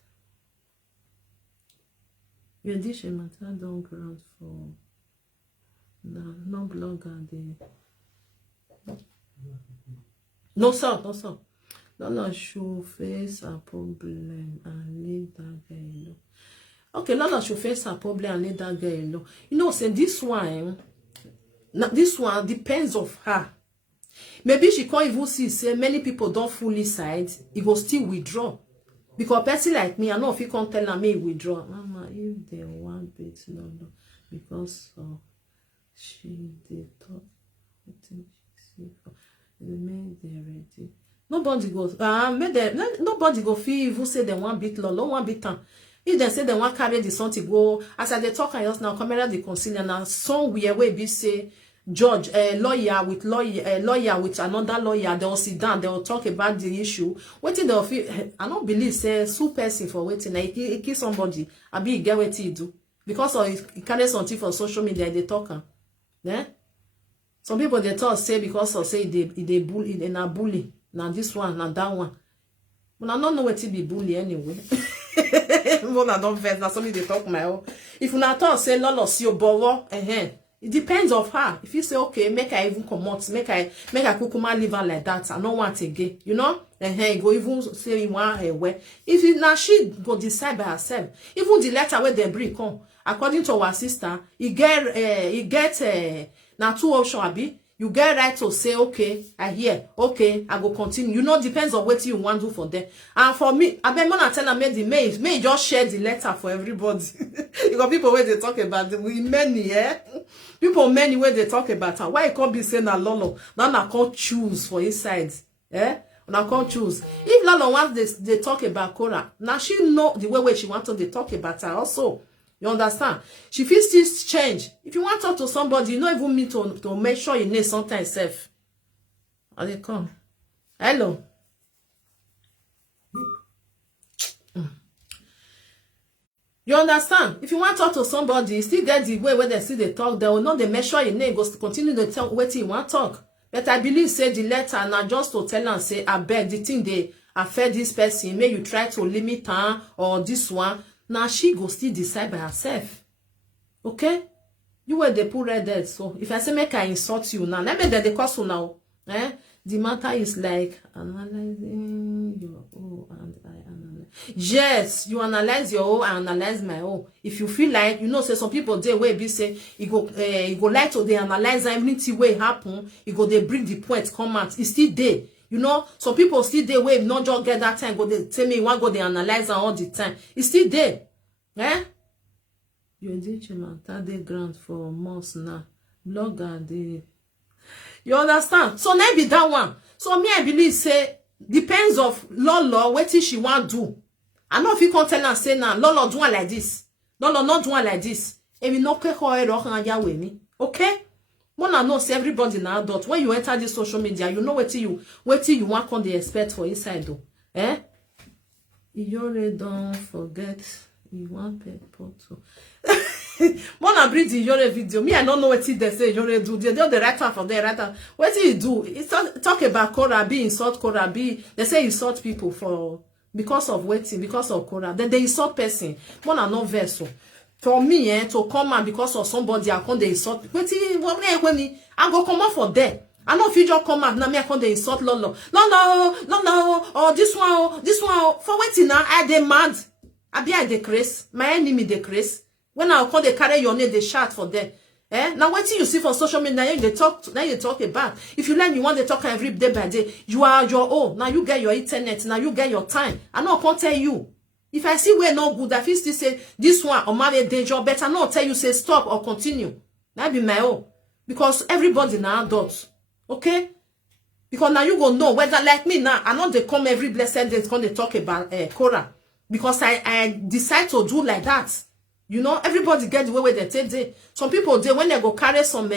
Your dish matter don't ground for no blogger they. No sir. No show face a problem and leave that girl alone. Okay, Lolo should face a problem and leave that girl alone. You know, say this one depends of her. Maybe she can't even see say many people don't fully side, it will still withdraw. Because a person like me, I know if you can't tell me withdraw. Mama, if they want bit Lolo, because she did talk, I think she make they ready. Nobody goes nobody go feel even say they want bit Lolo, one bit time. If they say they want carry the son to go, as I they talk and just now camera the conciliar now somewhere where be say judge lawyer with another lawyer, they will sit down, they will talk about the issue. Waiting they will feel I don't believe say sue person for waiting like he kill somebody I be get what he do because of he carry something for social media they talk. Some people they talk say because of say they bully they na bully now this one now that one. But I don't know what to be bully anyway. When I don't vex, now somebody they talk my own. If you not talk say Lolo see your borrow, it depends of her. If you say okay, make I even come out, make I kukuma live her like that. I don't want again, you know. Go even say you want her way. If it now she go decide by herself. Even the letter where they bring come, according to our sister, he get now 2 options abi. You get right to say, okay, I hear, okay, I go continue. You know, depends on what you want to do for them. And for me, I bet when I tell them, may just share the letter for everybody. You got people where they talk about them. We many, people many where they talk about her. Why you can't be saying that Lolo? Now I can't choose for his side. And I can't choose. If Lolo wants they talk about Korra, now she know the way she wants to they talk about her also. You understand? She feels this change. If you want to talk to somebody, you don't even need to make sure you need sometimes safe. How they come? Hello. You understand? If you want to talk to somebody, you still get the way where they see they talk, they will not they make sure your name goes to continue to talk what you want to talk. But I believe say the letter now just to tell and say, I beg the thing they affect this person, may you try to limit her or this one. Now she go still decide by herself. Okay? You were the poor red dead. So if I say make I insult you now, let me that the cause now. The matter is like analyzing your own and I analyze. Yes, you analyze your own, I analyze my own. If you feel like, you know, say some people they will be say you go like to they analyze everything way happen, you go they bring the point come out. It's still there. You know, some people still there where not just get that time, go they tell me one go they analyze all the time. It's still there. You did the grant for months now. Blogger they you understand? So maybe that one. So me I believe say depends of Lolo what she want do. I know if you can't tell and say now Lolo do one like this. Lolo not do one like this. And we no care how with me. Okay? When I know say everybody now adult, when you enter this social media, you know what you want on the expect for inside though. You already don't forget you want people to when I bring the Yore video, me I don't know what they say Yore do. They do the right one for the right one. What do you do? It's talk about Korra B, insult Korra B. They say insult people for because of waiting, because of Korra. Then they insult person. When I know vessel. For me, to come and because of somebody I can't they insult. When me, I go come out for there. I know if you just come out now, me I come they insult Lolo. No, oh this one, for waiting now, I dey mad. I be I decrease. My enemy decrease. When I come they carry your name, they shout for them. Now what you see for social media, now you talk about. If you learn you want to talk every day by day, you are your own. Now you get your internet, now you get your time. I know I can't tell you. If I see we're not good, I feel still say this one or my danger, better not tell you say stop or continue. That be my own. Because everybody now adults. Okay? Because now you go know whether like me now, I know they come every blessed day when they talk about Korra. Because I decide to do like that. You know, everybody get the way where they take it. Some people, when they go carry some,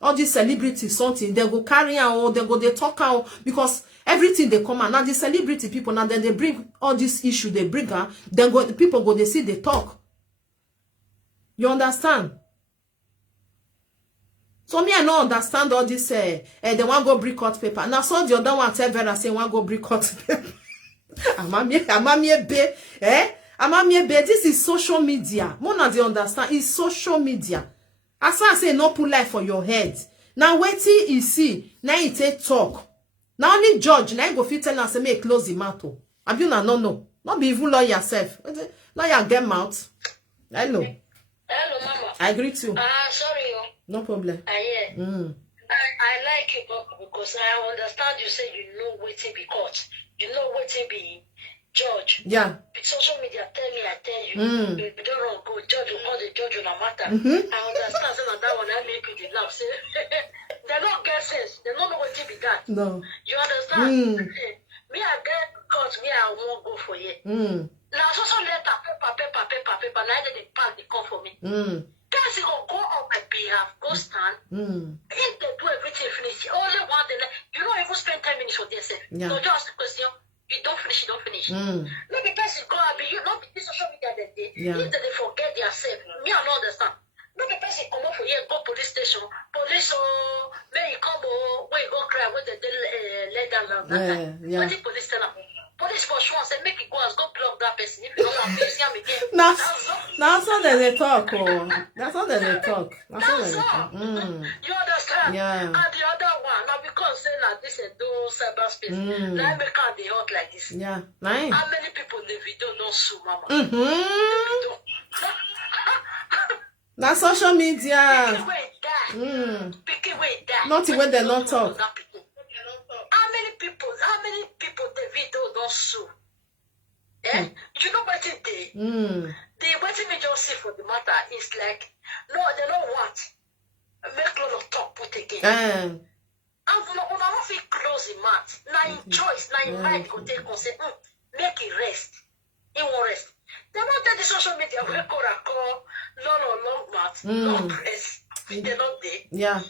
all these celebrities, something, they go carry out, they talk out, because everything they come out. Now, the celebrity people, now then they bring all this issue, they bring out, then go, the people go, they see, they talk. You understand? So me, I don't understand all this, they want go bring cut paper. Now, so the other one tell Vera, say, want go bring cut paper. This is social media. More than they understand, it's social media. As I say, no put life for your head. Now wait till you see. Now you take talk. Now only judge. Now you go fit tell us say make close the mouth. Have you no? Not be even lawyer yourself. Lawyer get mouth. Hello. Hello, Mama. I greet you. Sorry. No problem. I like you because I understand you say you know waiting be court. You know waiting be judge. Yeah. Social media tell me, I tell you. You don't know, go judge, you call the judge on a matter. I understand some of that one, I make you the laugh. Say, they don't get sense. They don't know what to be done. No. You understand? Me, I get caught, me, I won't go for you. Now, so letter, paper. Now they pack the call for me. Guys, you go on my behalf, go stand. If they do everything finish, only one day, you don't even spend 10 minutes for themselves. Yeah. So just ask the question. You don't finish. Let the person go and be you not be social media that day. Yeah. If they forget themselves, me I don't understand. Let the person come up for you, go police station. Police may you come where you go cry with the let down. Yeah. What the police tell them? Police for sure say make it go and go block that person. If you don't want to see him again. That's how they talk. That's how they talk. That's all. You understand? Yeah. And the other one, now because say like this is do cyberspace, now make can they hot like this. Yeah. Nice. How many people in the video know sue Mama? That's social media. Picky way die. Not when they not talk. How many people the video don't sue? You know what it is? The waiting me just see for the matter is like, no, they don't want. Make Lolo talk put again. And when I don't feel close in mouth, now in choice, now in mind go take consent, make it rest. It won't rest. They want that the social media will call Lolo long mouth, long press. They're not there. Yeah.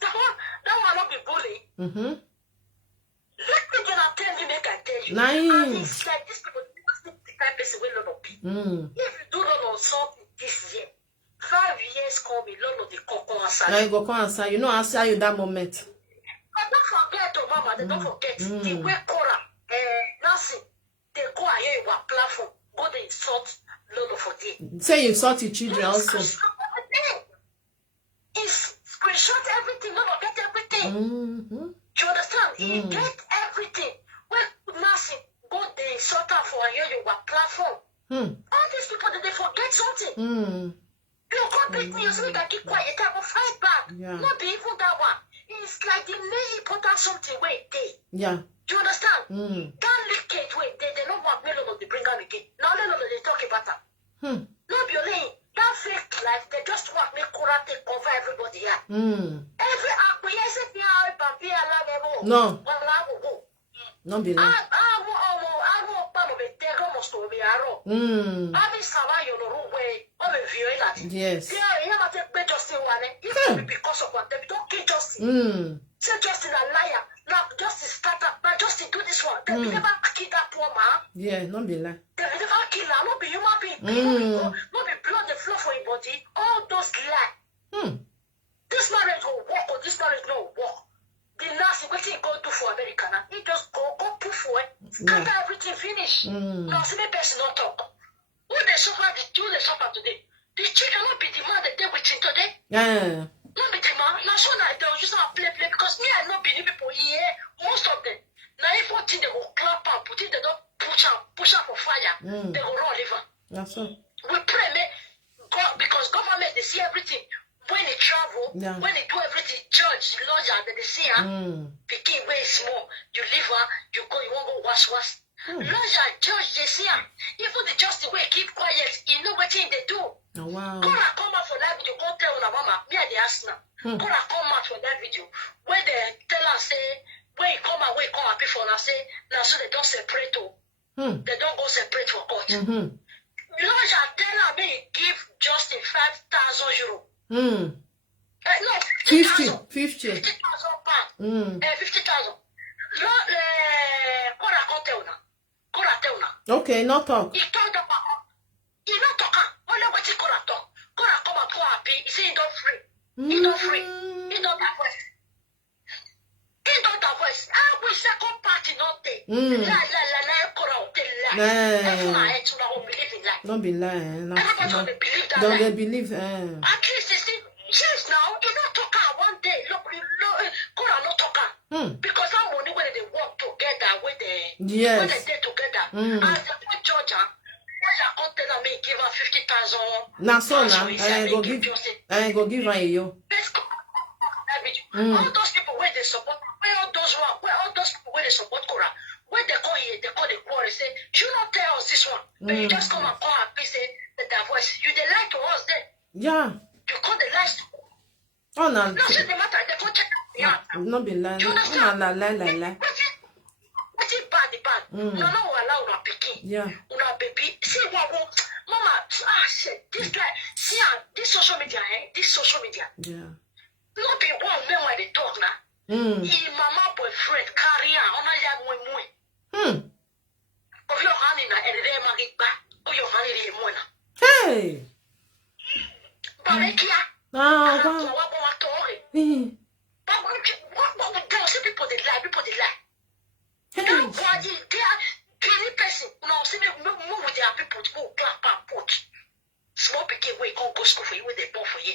That one not be bullying. Let me just tell you, make I tell you. Nice. And it's like this people, the kind of person will Lolo be. If you do Lolo something this year, 5 years call me, Lolo the coco answer. Now you go come answer. You know answer you that moment. But don't forget, Mama, they don't forget. The way Korra, Nancy, they go ahead with a platform, go they insult Lolo for them. Say you insult your children also. It's screenshot everything, Lolo get everything. Do you understand? He get everything. When Nancy go they insult her for a platform. All these people, they forget something. You can't beat me, you say that keep quiet, I will fight back. Yeah. Not be even that one. It's like the main important something where they. Yeah. Do you understand? That leakage where they don't want me to bring her again. Now they talk about that. Not be only that fake life, they just want me Korra take cover everybody here. Every no. No be like. Yes. Because of what they don't kill Justin. Say Justin a liar. Now Justin start up. Now Justin do this one. They never kill that poor man. Yeah, not be like. They never kill her. Not be human being. Not be blood the flow for your body. All those lie. This marriage will work or this marriage no work. The nurse what he go do for America now. He just go poof for it. Scatter everything finish. Now see me person not talk. Who they suffer the two they suffer today. The children not be the man that they with him today. Yeah. Not be the man. Now so now they will just play because me I not be they go run live. That's all. We pray, God, because government they see everything. When they travel, when they do everything, judge, lawyer, they see picking way small. You live you go, you won't go wash. Lawyer, judge, they see even the justice way keep quiet, you know what thing they do. Oh, wow. Korra come out for that video, go tell una mama, me and the ask now. Korra come out for that video. When they tell us say, when you come out before now say, now so they don't separate. They don't go separate for court. Lawyer tell her me give Justin 5,000 euro. No, 50,000 50,000. 50,000 pounds. 50,000. Korra come tell now. Korra tell now. Okay, not talk. He told them he not talk. Only what he Korra talk. Korra come out for happy. He say he don't free. He don't free. He don't have voice. He don't have voice. We second party not there. La Korra hotel lie. Don't be lying. Everybody believe that. Don't they believe? At least they say yes now. He not talk one day. Look, Korra not talk. Because that money when they work together, when they stay together, as the judge, I tell them me give her 50,000. Now so now, I ain't go give her yo. All those people where they support, where all those people where they support Korra, when they call here, they call the quarry, say, you not tell us this one, but you just come and call her, say the voice. You they lie to us then. Yeah. You call the lies to us. Oh no. No, see the matter, they go check the answer. Not be lying. You understand? Lie. What's it bad? No allow una pikin. Yeah. Una baby. See what mama shit. This guy, see this social media, this social media. Yeah. Not be one man when they talk now. His mama boyfriend carry her on a young woman. Of your hand in a magicba, or your hand in a mona. Hey. Barakia. What? But see people they lie. They are any person. Now see me move with their people to go clap and put. Small pikin way can't go school for you with the ball for you.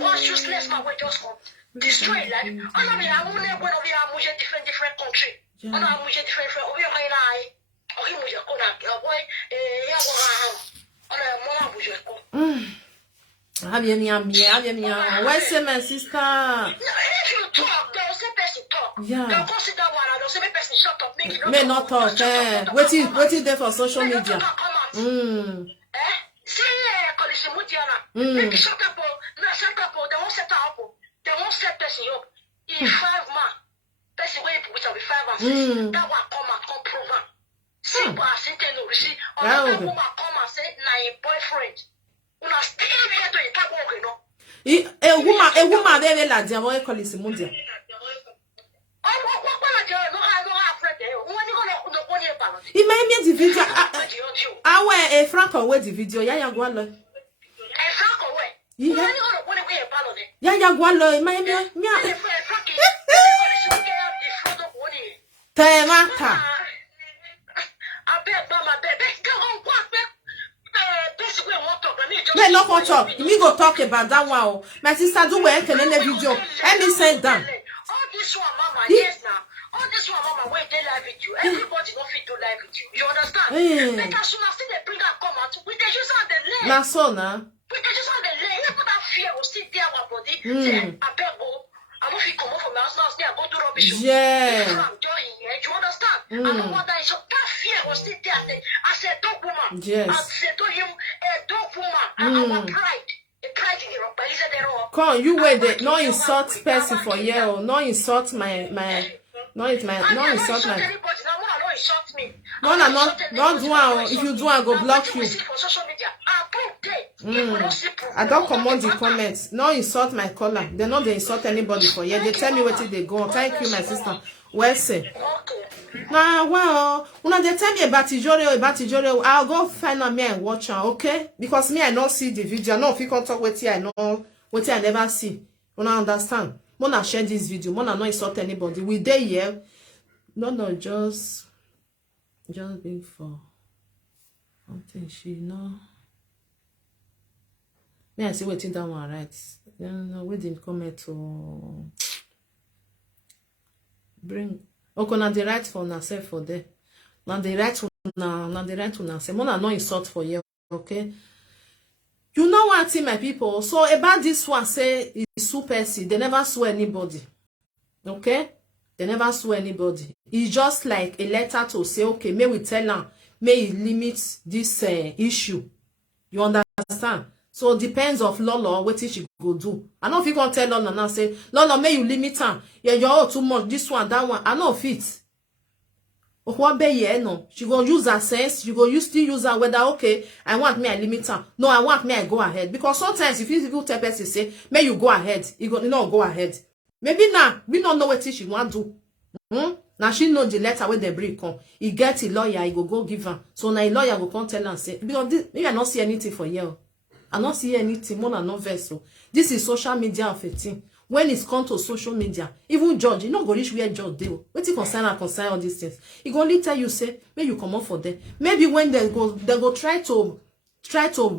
Once useless man will just come destroy life. And I mean, I won't know when we are different country. And I'm different. We are in I. Oh, he was a boy. Have you where's my sister? If you talk, there was a person talk. Yeah. They'll consider one and they'll say, person shut up, make it May not talk. What is there for social media? Maybe shut up, they won't set up. They won't set person up. In 5 months, person wait which will be 5 and 6. That one come and come prove am. See, but I think no receive. Another woman come and say, na your boyfriend. Una still here to it, a woman very large, I'm going to call it Mundia. It may be the video. I wear a franc away the video. Yeah, one. A franc away. Yeah, one. My Temata. Me no go talk. Me go talk about that one. My sister do work in the video. Let me say that. All this one, mama, yes now. All this one, mama, wait, they live with you. Everybody don't fit to live with you. You understand? But as soon as they bring her come out, we can use on the leg. Na so na. We can use on the leg. Even that fear will still there our body. Say, I beg go. I don't feel come up from my house now. I go to rubbish. Yeah. You understand? I don't want that. So that fear was still there. I said, dog woman. Yes. I said to him, dog woman. Our pride. The pride in Europe. But he said, come, you wait there. No insult person for you. No insult my. No, it's my. No insult my. No, do one. If you do, I go block you. I don't comment the comments. No insult my caller. They know they insult anybody for you. They tell me what they go. Thank you, my sister. Well said. Nah, well, when they tell me about Tijore, I'll go find out me and watch her, okay? Because me, I don't see the video. No, if you can talk with you, I know what I never see. When I understand, when I share this video, when I not insult anybody, we there here. No, just being for something she know. May I see what that one right? No, we didn't comment to bring. Okay, now the right for yourself for there. Now the right for na the right una say mona no insult for you, okay? You know what thing, my people? So about this one, say it's super see, they never sue anybody. Okay? They never sue anybody. It's just like a letter to say, okay, may we tell them, may it limit this issue. You understand? So it depends of Lolo what she go do. I know if you can tell Lolo now, say, Lolo, may you limit her. Yeah, you're all too much, this one, that one. I know if it. No, she go use her sense. She go still use her whether okay, I want me I limit her. No, I want me I go ahead. Because sometimes if you tell person say, may you go ahead, you go no go ahead. Maybe now we don't know what she want to do. Now she know the letter where the break come. He get a lawyer, he go give her. So now a lawyer go come tell her and say, because this, maybe I not see anything for you. I not see anything more than no vessel. This is social media of a thing. When it's come to social media, even judge, you know, go reach where judge deal. What you concern all these things. He go only tell you say, maybe you come up for them. Maybe when they go try to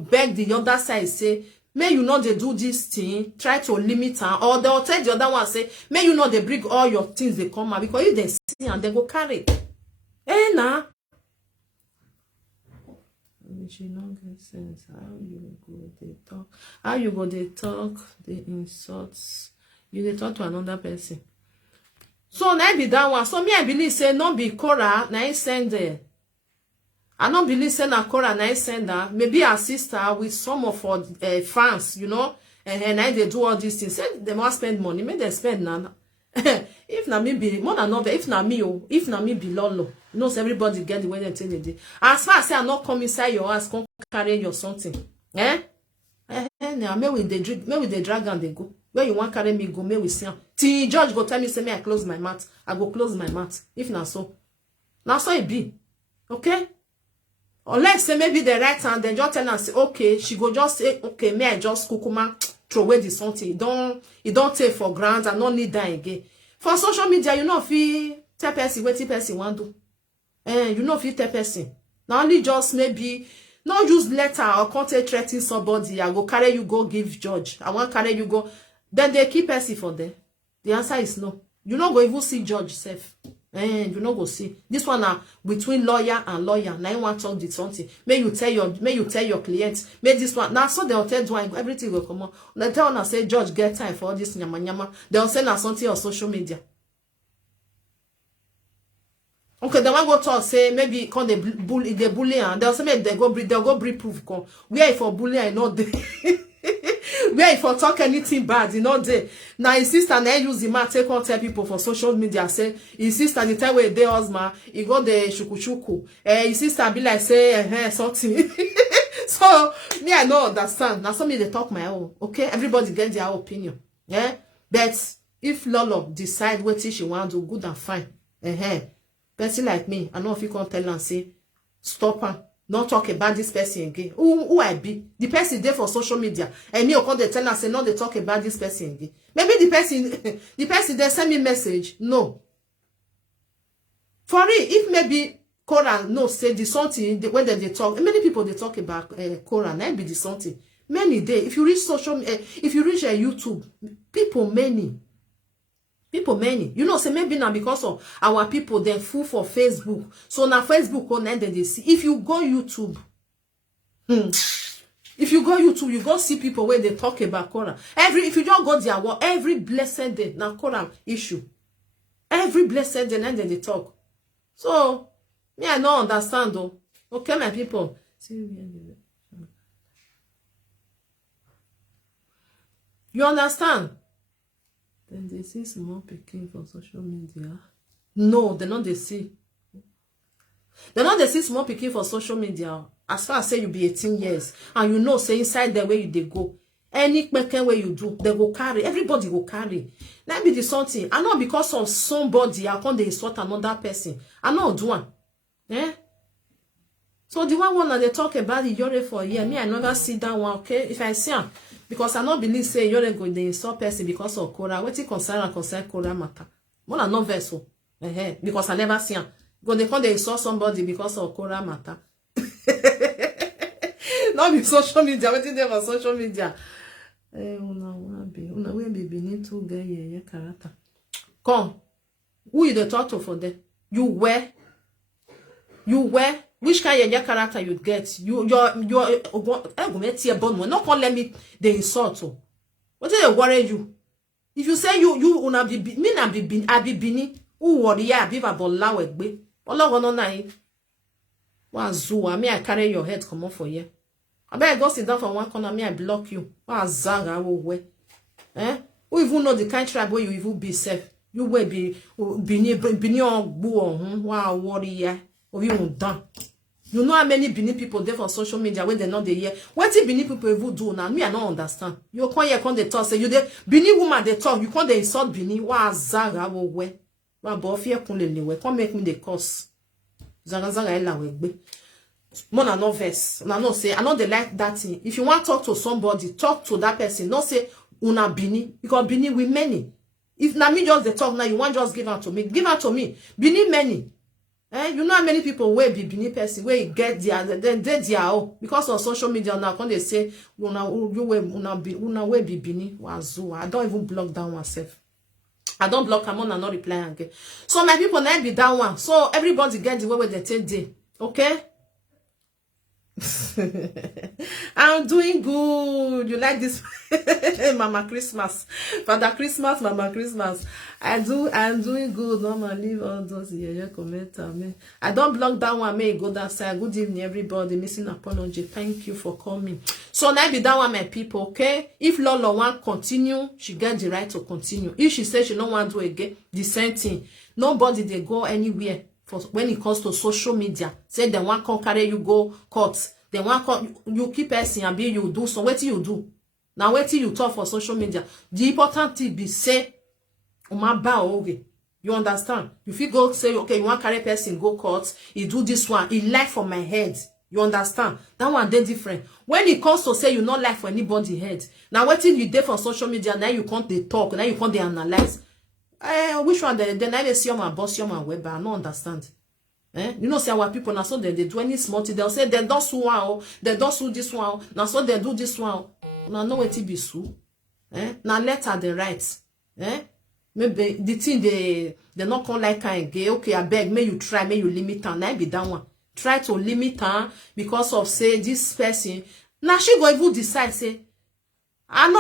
beg the other side, say, may you not they do this thing, try to limit her, or they'll tell the other one say, may you not they bring all your things they come out because if they see and they go carry. Eh nah. She not get sense. How you go they talk? How you go they talk? The insults. You they talk to another person. So now be that one. So me I believe say not be Korra. Now I send there. I don't believe say na Korra. Now I send her. Maybe her sister with some of her fans. You know, and now they do all these things. Say they must spend money. Make them spend now. If na me be more than another. If na me be Lolo. Knows everybody get the way they tell it. As far as say I not come inside your house, come carry your something. Now may with the drag and they go. Where you want carry me go, may we see. Till judge go tell me say me I close my mouth. I go close my mouth. If not so. Now so it be. Okay? Unless say maybe the right hand, then just tell her say, okay, she go just say, okay, may I just kukuma throw away the something. It don't take for granted. I don't need that again. For social media, you know if you tell person what the person want to do. You know if you tell person. Now only just maybe not use letter or contact threatening somebody. I go carry you go give judge. I want carry you go. Then they keep person for there. The answer is no. You not go even see judge self. You not go see. This one are between lawyer and lawyer. Now you want to talk this something. May you tell your client. May this one. Now so they'll tell everything will come on. They tell now say judge get time for all this nyama nyama. They'll send us something on social media. Okay, they want go talk say maybe can they bully and they'll say maybe they'll go bring proof come. Where for bully I know they where if I talk anything bad, you know they now his sister now use the man take on tell people for social media say his sister the time where they husband he got the shuku. His sister be like say something. So me I don't understand. Now some me they talk my own. Okay, everybody get their opinion. Yeah, but if Lolo decide what she want to do, good and fine. Person like me, I know if you can tell and say, stop her, not talk about this person again. Who I be? The person there for social media. And me, can they tell and say, no, they talk about this person again. Maybe the person they send me message. No. For it, if maybe Korra no say the something when they talk, many people they talk about Korra, and be the something. Many day. If you reach social, if you reach YouTube, people many. You know, say maybe now because of our people, they're full for Facebook. So now Facebook on then they see. If you go YouTube, you go see people where they talk about Korra. If you don't go there, every blessed day, now Korra issue. Every blessed day, and then they talk. So, me, I don't understand though. Okay, my people. You understand? Then they see small picking for social media. No, they not they see. They not they see small picking for social media. As far as say you be 18 years and you know say inside the way they go, any picking way you do, they go carry. Everybody go carry. That be the something. I know because of somebody I can't they insult another person. I know do one. So the one that they talk about the Yore for a year, me I never see that one. Okay, if I see her. Because I not believe say you're going to insult person because of Korra. What you concern Korra matter? More than no vessel. Because I never see him. Because they can't insult somebody because of Korra matter. Not be social media. What is there for social media? Una be need to get your character. Come. Who you the talk to for them? You were. Which kind of character you get? You're not gonna let me the insult. What do they worry you? If you say you una be me na be bini, who worry ya be about lawegbe. Ologo no na yi. Wa zuwa me I carry your head come on for you. I better go sit down for one corner, me I block you. Wa zaga wo we. Who even know the kind tribe where you even be safe? You will be bini on bu on wa worry ya. Or you done. You know how many Benin people there for social media when they know they hear. What if Benin people even do now? Me I don't understand. You can't hear they talk. Say you there Benin woman they talk. You can't they insult Benin. Wa zaga wo we. Wa bofia kunle we. Come make me the curse. Zaga ela we. Mona no verse. Na no say I know they like that thing. If you want to talk to somebody, talk to that person. Not say una Benin because Benin we many. If na me just the talk now, you want just give out to me. Give out to me. Benin many. You know how many people will be Benin person where you get their own because of social media now. When they say una will be Benin wazu, I don't even block down myself. I don't block them on and not reply again. So my people now be that one. So everybody get the way where they take day. Okay. I'm doing good. You like this? Mama Christmas, Father Christmas, Mama Christmas. I'm doing good. Mama, leave all those here. Comment. I don't block that one. May go that side. Good evening, everybody. Missing apology. Thank you for coming. So now be that one, my people. Okay. If Lolo want continue, she get the right to continue. If she says she don't want to do again, the same thing. Nobody they go anywhere. For when it comes to social media, say they want to carry you go court. They want you keep person and be you do so. What you do now? What you talk for social media? The important thing be say, you understand? If you go say okay, you want carry person go court, you do this one. It like for my head. You understand? That one they different. When it comes to say you not like for anybody head. Now what you did for social media? Now you can't they talk. Now you can't they analyze. Which one then I see my boss, your man web, I don't understand. You know, say our people now so they do any small thing, they'll say they don't sue one, they don't sue this one, now so they do this one. Now know what it be sue. Now letter the rights. Maybe the thing they not call like kind gay. Okay, I beg, may you try, may you limit her. Now be that one. Try to limit her because of say this person. Now she go even decide, say, I'm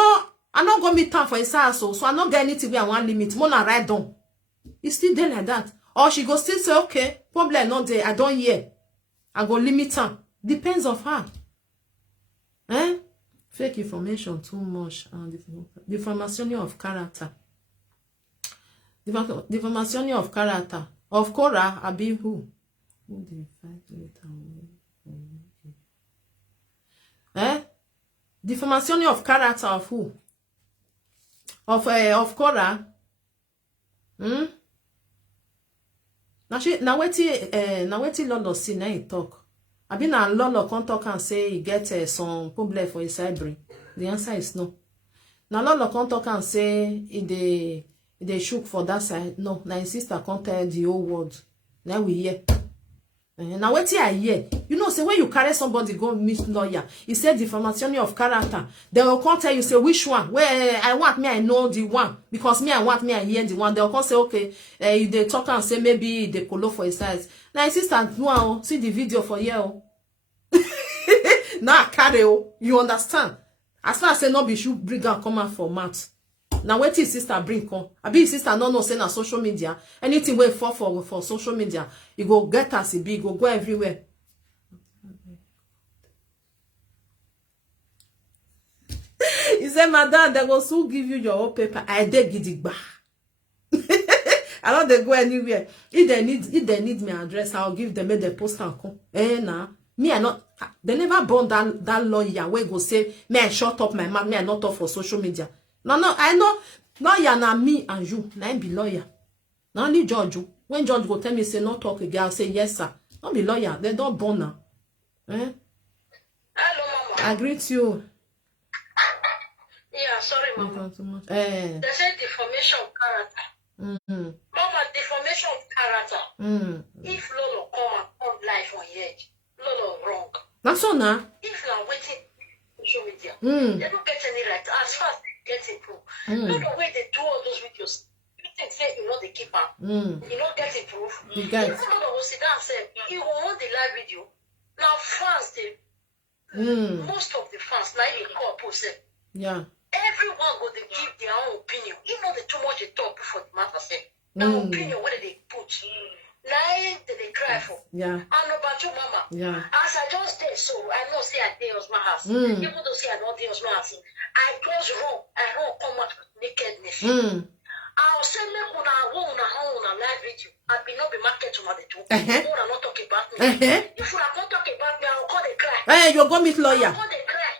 not gonna meet time for his house, so I not get anything where I want limit. Mona write down. It's still there like that. Or she go still say, okay, problem not there. I don't hear. I go limit her. Depends of her. Fake information too much and defamation of character. Defamation of character. Of Korra, I be who? Who did fight Rita? Defamation of character of who? Of Korra. Now wait Lolo see now he talk. I been a Lolo can't talk and say he get some problem for his side brain. The answer is no. Now Lolo can't talk and say they shook for that side. No, now his sister can't tell the whole world. Now we hear. Now what I hear, you know, say when you carry somebody go meet lawyer, he said defamation of character. They will come tell you say which one. Where I want me, I know the one because me I want me, I hear the one. They will come say okay, they talk and say maybe they colo for his size. Now his sister no see the video for you. Now carry you understand? As far as say no be should bring her come out for math. Now what his sister bring come? I be his sister no say na social media. Anything we for social media, you go get as it be, go everywhere. He said, Madam, they will soon give you your own paper. I did get it back. I don't they go anywhere. If they need my address, I'll give them the post and come. Nah. Me I not they never born that lawyer where go say me I shut up my mouth, me I not talk for social media. No, I know lawyer na me and you. Now I be lawyer. Now only judge you. When judge go tell me say not talk again, I'll say yes, sir. Don't be lawyer. They don't born now. Hello, Mama. I greet you. Yeah, sorry, Mama. They say defamation of character. Mama, defamation of character. If Lolo come live on edge, Lolo wrong. That's all now. If now waiting social media, they don't get any right. As far as they get improved. Lolo where they do all those videos. You think say you know the keeper. You don't get improved. You get. Lolo will sit down and say, you want the live video. Now fans, most of the fans, now you call post it. Yeah. Everyone go to give their own opinion. You know the too much they talk before the matter say. Now opinion, what they put? Now they cry for. Yeah. I'm about you, mama. Yeah. As I just did so, I know say I did my house. People don't say I don't did my house. I just wrong. I don't come out with nakedness. I'll say me when I want on a live video. I be not be market to my two. Who are not talking about me. If you are not talking about me, I'll call the cry. Hey, you're going to meet lawyer. I'll call the cry.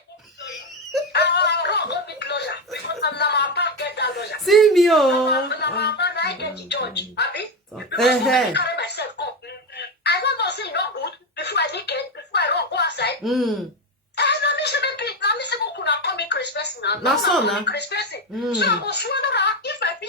I'll go meet lawyer because I'm not my back get that lawyer. See me, oh. I get the judge. Abi? Because I carry myself up. I don't know say not good before I naked, before I don't go outside. That's all now. So I go swallow her. If I be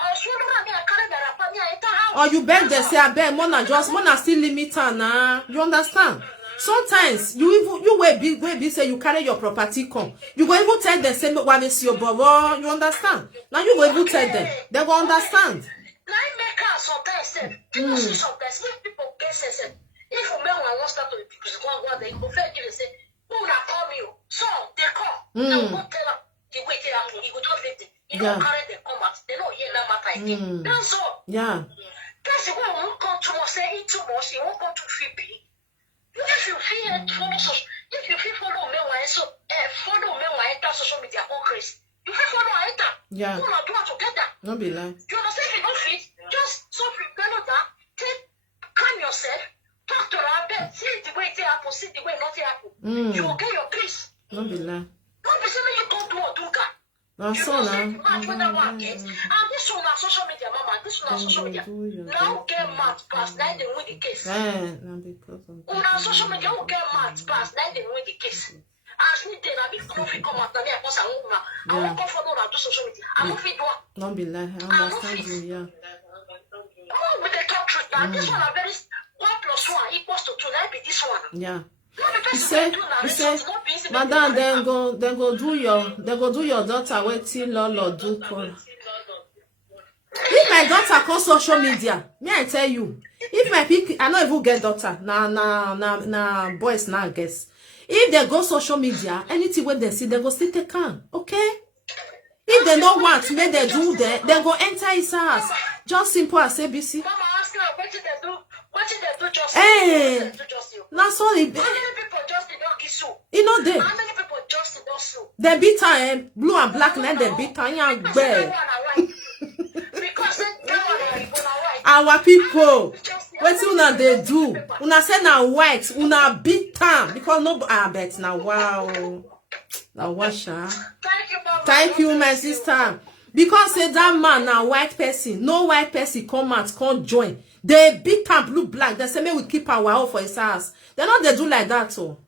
I'll swallow her. I carry the rap me enter house. Or you beg they say I beg Mona still limit her now. You understand? Sometimes you will be say you carry your property come. You go even tell them say no one is your bobo. You understand? Now you go even tell them. They go understand. Now I make her sometimes you know see sometimes if people get sense. If you men want start to because one they go fair you say who na call me so they call. They go tell her the way they happen. You go just leave it. You don't carry the combat. They don't hear that matter again. That's all. Yeah. That's why we won't come too much. Say it too much. You won't come too free. If you feel follow me when so follow me when enter social media on Chris. You feel follow enter. Yeah. You not do it together. No be lie. You understand? If you don't fit, just so prepare that. Take calm yourself. Talk to her bed. See the way they happen. See the way nothing happen. You will get your peace. No be lie. Don't be saying you don't do or do that. That's all now. Match when one gets. And this one on social media, mama. This one on social media. Now get mad pass. Now they win the case. On social media, who get mad pass. Now they win the case. As me then, I be come out. I won't come for no do social media. I won't fit one. Don't be lie. I understand you. Yeah. Oh, with the talk truth. Now this one are very 1 + 1 = 2. Now be this one. Yeah. He said, Madam, then go do your daughter waiting Lolo do Korra. If my daughter call social media, me I tell you, if my pick, I don't even get daughter, na boys now guess. If they go social media, anything when they see, they go still take on, okay? If they don't want, make they do that, they go enter his house. Just simple as ABC. Mama ask her, what did they do? What did they do just? Hey, that's all it. How many people just did not kiss you? You know they. How many people just did not sue? They beat her, blue and black, and then they beat her. Yeah, because our people, what una they do? Una say na white, una beat her because no. I bet now. Wow, now washa. Thank you, my sister. Because say that man na white person, no white person come out, can't join. They beat her blue black. They say me we keep our own for his house. They not they do like that, so.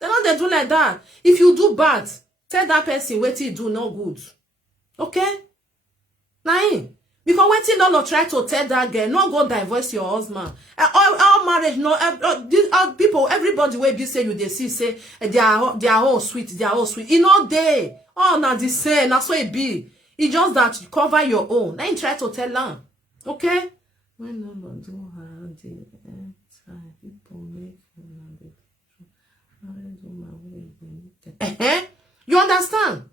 They not they do like that. If you do bad, tell that person what you do no good. Okay? Nah. Because what you don't try to tell that girl, no go divorce your husband. All marriage, no, all people, everybody will be say you they see say they are all sweet, they are all sweet. You know they, oh not the same, that's what it be. It's just that you cover your own. Then you try to tell them. Okay? When Lolo do her the time, people make you understand?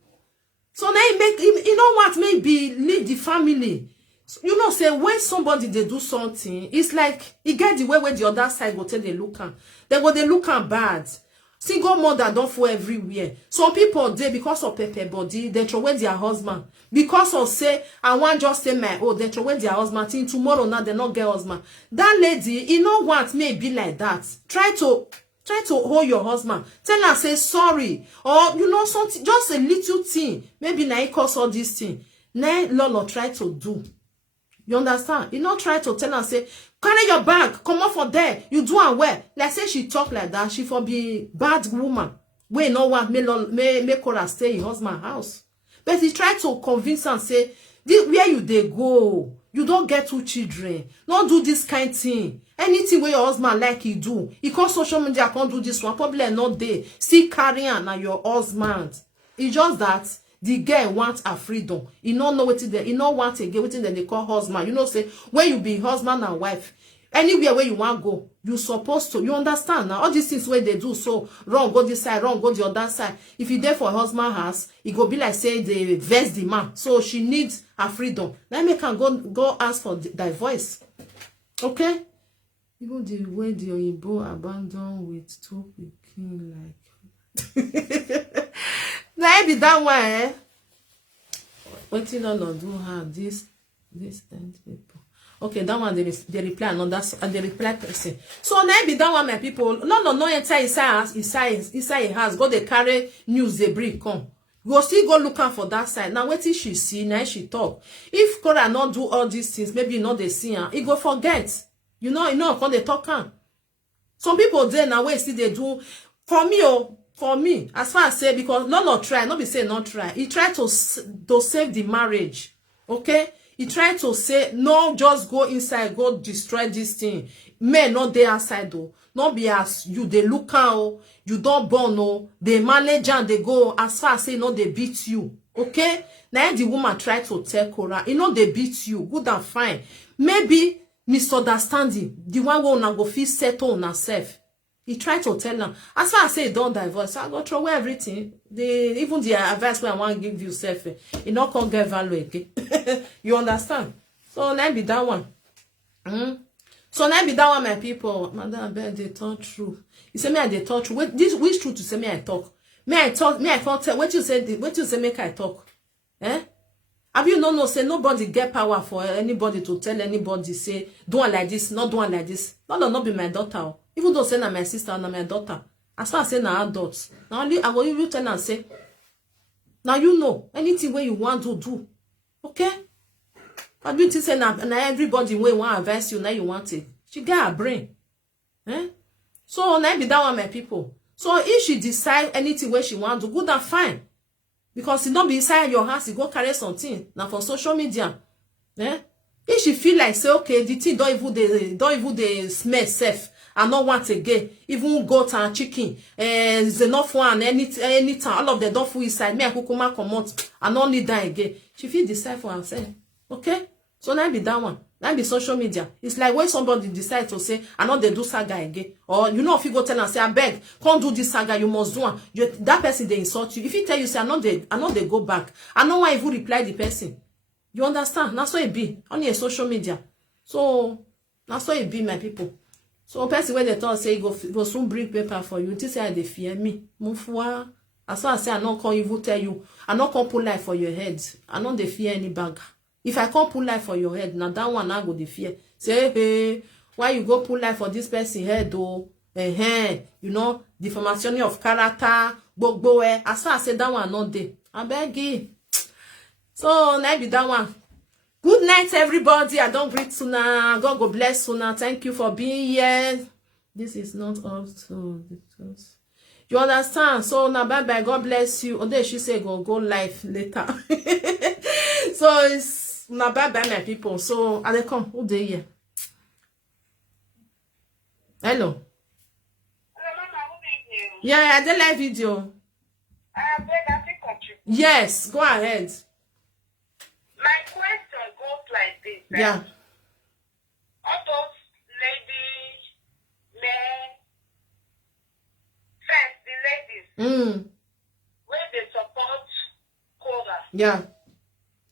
So now you make you know what, maybe lead the family. You know, say when somebody they do something, it's like it get the way where the other side go tell they look at. They look at bad. Single mother don't fall everywhere. Some people they because of pepper body, they throw away their husband. Because of say, I want just say my they throw away their husband. Till tomorrow now they not get husband. That lady, you know what may be like that. Try to hold your husband. Tell her say sorry. Or you know something, just a little thing. Maybe now it cause all this thing. Now Lolo try to do. You understand? You not try to tell her say, carry your bag, come on for there. You do and where? Like say she talk like that, she for be bad woman. We no want make Korra stay in husband house. But he try to convince her and say, where you they go? You don't get 2 children. Don't do this kind of thing. Anything where your husband like he do. He call social media can't do this one. Probably not there. Still carry on na your husband. It's just that the girl wants her freedom. He don't know what they. He don't want again what they call husband. You know say when you be husband and wife, Anywhere where you want go, you supposed to. You understand now? All these things where they do so wrong, go this side, wrong, go the other side. If you there for her husband house, it go be like say they vex the man. So she needs her freedom. Let me can go ask for divorce. Okay? Even the way the Oyibo abandoned with two picking like now be that one, eh? What you don't do her this end people. Okay, that one they reply another and they reply person. So now be that one, my people. No enter inside house. Go they carry news they bring come. Go still go looking for that side. Now what is she see? Now she talk. If Korra not do all these things, maybe not they see her. He go forget. You know, when they talk can. Some people there now wait see they do. For me, as far as say because not try, not be say not try. He try to save the marriage. Okay. He tried to say, no, just go inside, go destroy this thing. Men not there outside though. Not be as you, they look out, you don't born, no. They manage and they go, as far as say, no, they beat you. Okay? Now the woman tried to tell Korra, you know, they beat you, good and fine. Maybe misunderstanding, the one who na go feel settle on herself. He tried to tell them, as far as say don't divorce, I go throw away everything. Even the advice where I want to give you self, it not can get value again. You understand? So let be that one. So let be that one, my people. Madam, I bet they talk true. You say me I they talk true. Which truth to say me I talk? Me I can't tell. What you say make I talk? Eh? Have you no say nobody get power for anybody to tell anybody say do one like this, not do one like this. Not be my daughter. Even though say na my sister, na my daughter. As far as say na adults. Now only I will you tell and say. Now you know anything where you want to do. Okay? But you say na everybody way want advise you, now you want it. She get her brain. Eh? So now be that one, my people. So if she decide anything where she want to, good and fine. Because it don't be inside your house, you go carry something. Now for social media. Eh? If she feel like say, okay, the thing don't even they smell safe. I not want again. Even goat and chicken. It's enough one anytime. All of them don't fool inside. Me, I kukuma come out. I don't need that again. She feel decide for herself. Okay? So now be that one. Now be social media. It's like when somebody decide to say, I know they do saga again. Or you know if you go tell and say, I beg, can't do this saga, you must do one. That person they insult you. If he tell you say, I know they go back. I know why you reply the person. You understand? That's what it be. Only a social media. So that's what it be, my people. So person when they talk say go soon bring paper for you. This say they fear me. Mufwa. As well as say I not can even tell you. I not can put life for your head. I not they fear any bag. If I can't put life for your head, now that one I go the fear. Say hey, why you go put life for this person head though? You know, defamation of character, gbogbo. As far as say that one not there. I beg you. So now be that one. Good night, everybody. I don't greet Suna. God go bless Suna. Thank you for being here. This is not also because you understand. So now bye bye. God bless you. Although she say go live later. So it's now bye bye, my people. So I they come. Who they here? Hello. Hello, Mama. Who is you? Yeah, I did live video. I beg I think contribute. Yes, go ahead. My question goes like this. Yeah. All those ladies, men, first the ladies, where they support Korra, Yeah.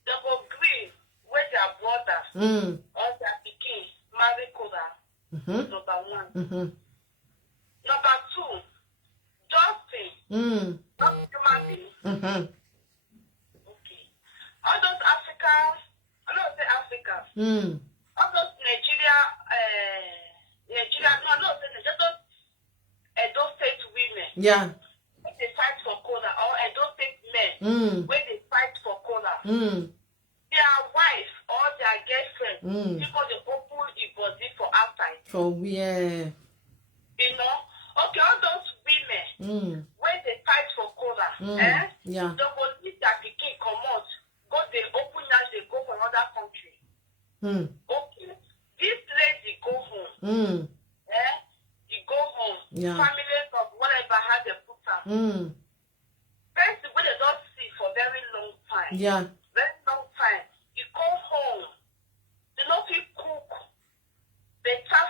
they go agree with their brother or their pikin marry Korra. Number one. Number two, Justin, not human being. All those Africans, I don't say Africans. All those Nigeria, no, just those Edo State women. Yeah. When they fight for Korra, or Edo State men, when they fight for Korra, their wife or their girlfriend, people they open the body for outside. For yeah. You know? Okay, all those women, when they fight for Korra, Yeah. they will leave their pikin come out. Go they open now, they go for another country. Okay. This lady go home. He go home. Yeah. Families of whatever had they put her. First when they don't see for very long time. Yeah. Very long time. He go home. They don't feel cook better